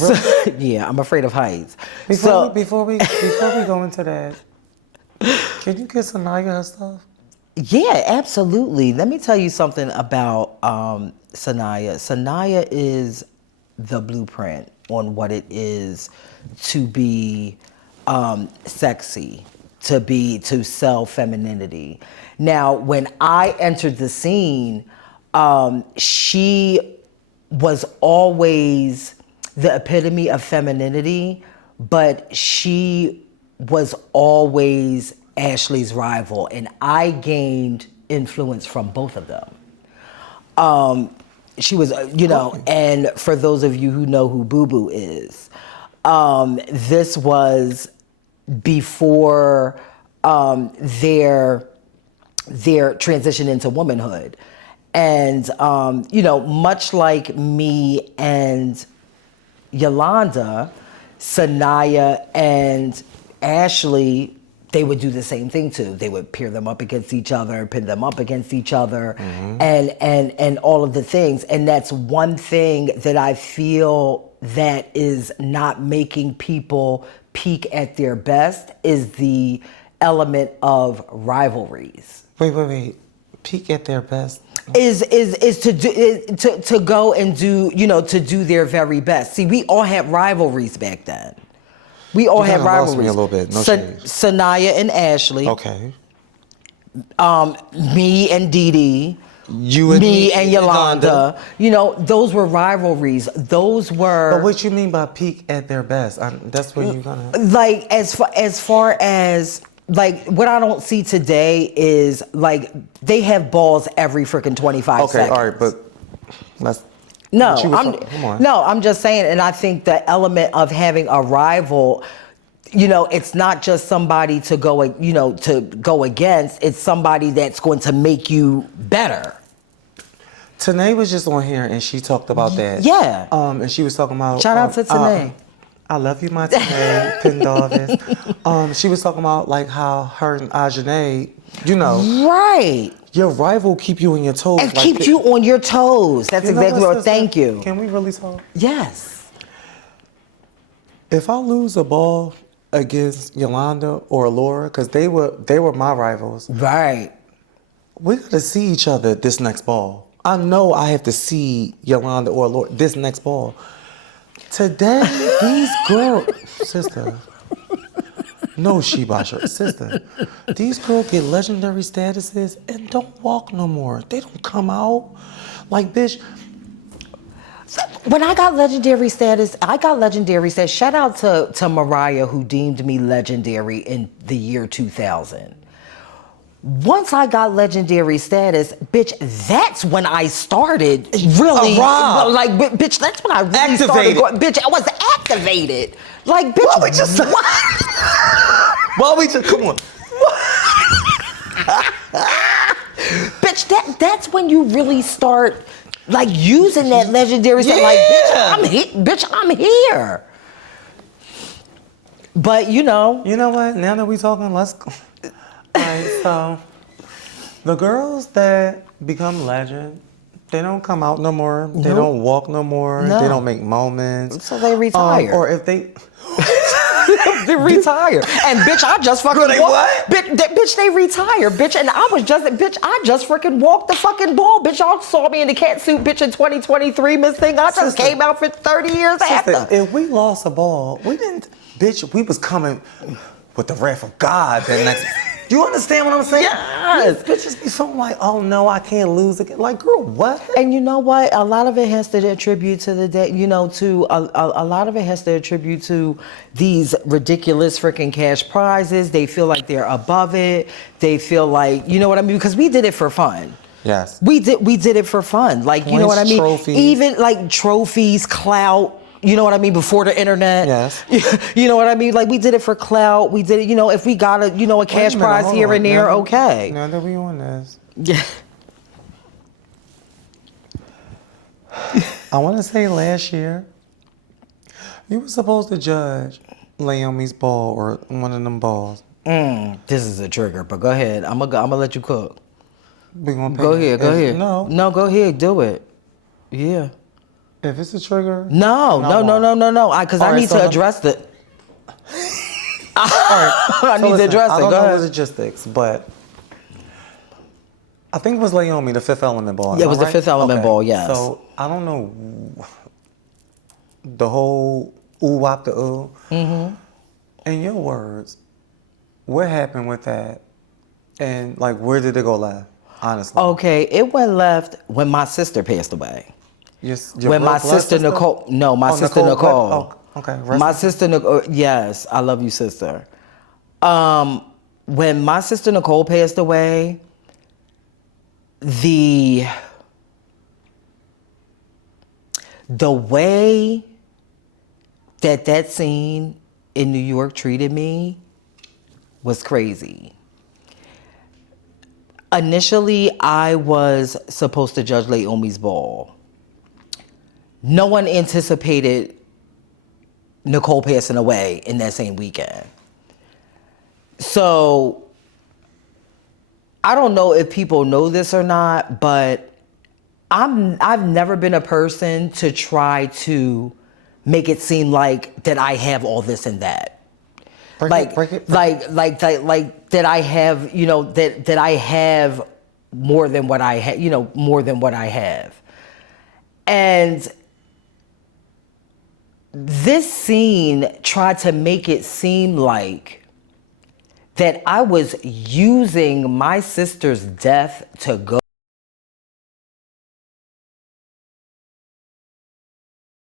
Really? So, yeah, I'm afraid of heights. Before we go into that, can you get Sanaya her stuff? Yeah, absolutely. Let me tell you something about Sanaya. Sanaya is the blueprint on what it is to be sexy, to sell femininity. Now, when I entered the scene, she was always the epitome of femininity, but she was always Ashley's rival, and I gained influence from both of them. She was, and for those of you who know who Boo Boo is, this was before their transition into womanhood. And, much like me and Yolanda, Sanaya and Ashley, they would do the same thing too. They would pair them up against each other, pin them up against each other, and all of the things. And that's one thing that I feel that is not making people peak at their best is the element of rivalries. Wait. Peak at their best. Is to go and do, to do their very best. See, we all had rivalries back then. We all had rivalries. Lost me a little bit. No shade. Sanaya and Ashley. Okay. Me and Dee Dee. Me and Yolanda. Those were rivalries. Those were. But what you mean by peak at their best? That's where you're gonna. Like as far as like what I don't see today is like they have balls every freaking 25 seconds. Okay, all right, but let's. I'm just saying, and I think the element of having a rival, it's not just somebody to go against. It's somebody that's going to make you better. Tanae was just on here and she talked about that. Yeah. And she was talking about. Shout out to Tanae. I love you, my Tanae, Pendarvis. She was talking about like how her and Ajane, Right. Your rival keep you on your toes. And keep you on your toes. That's exactly what. Thank you. Can we really talk? Yes. If I lose a ball against Yolanda or Allura, because they were my rivals. Right. We gotta see each other this next ball. I know I have to see Yolanda or Allura this next ball. Today, these girls, sister. No, Shibasha, sister. These girls get legendary statuses and don't walk no more. They don't come out. Like, bitch, When I got legendary status, Shout out to Mariah, who deemed me legendary in the year 2000. Once I got legendary status, bitch, that's when I started really, like, bitch, that's when I really started going, bitch, I was activated. Like, bitch, Well, we just, come on. Bitch, that's when you really start, like, using that legendary status. Like, bitch, I'm here. But, You know what? Now that we talking, let's go. Alright, so the girls that become legend, they don't come out no more. They don't walk no more. No. They don't make moments. So they retire. Or if they they retire. And bitch, I just fucking they what? Bitch, they retire, bitch. And I just freaking walked the fucking ball. Bitch, y'all saw me in the cat suit, bitch, in 2023, Miss Thing. I just came out for 30 years after. If we lost a ball, we didn't, bitch, we was coming with the wrath of God that next. You understand what I'm saying? Yes. Bitches be so like, oh no, I can't lose again. Like, girl, what? And you know what? A lot of it has to attribute to the day, to a lot of it has to attribute to these ridiculous freaking cash prizes. They feel like they're above it. They feel like, you know what I mean? Because we did it for fun. Yes. We did it for fun. Like, you know what I mean? Trophies. Even like trophies, clout. You know what I mean? Before the internet. Yes. You know what I mean? Like, we did it for clout. We did it, if we got a cash prize here and there, okay. Now that we on this. Yeah. I want to say last year, you were supposed to judge Naomi's ball or one of them balls. This is a trigger, but go ahead. I'm gonna let you cook. We gonna Go ahead. No, go ahead. Do it. Yeah. if it's a trigger. No. Because I need to address it. I need to address it. I don't Go know ahead. the logistics, but I think it was Naomi, the Fifth Element ball. Yeah, it was the Fifth Element ball, yes. So I don't know the whole ooh wop the ooh. Mm-hmm. In your words, what happened with that? And like, where did it go left? Honestly. Okay, it went left when my sister passed away. Your When my real blood sister Nicole, no, my sister Nicole. Oh, okay. Rest My in sister Nicole, yes, I love you, sister. When my sister Nicole passed away, the way that scene in New York treated me was crazy. Initially, I was supposed to judge Naomi's ball. No one anticipated Nicole passing away in that same weekend. So, I don't know if people know this or not, but I've never been a person to try to make it seem like that I have all this and that. Like that I have, that I have more than what I have, more than what I have. And this scene tried to make it seem like that I was using my sister's death to go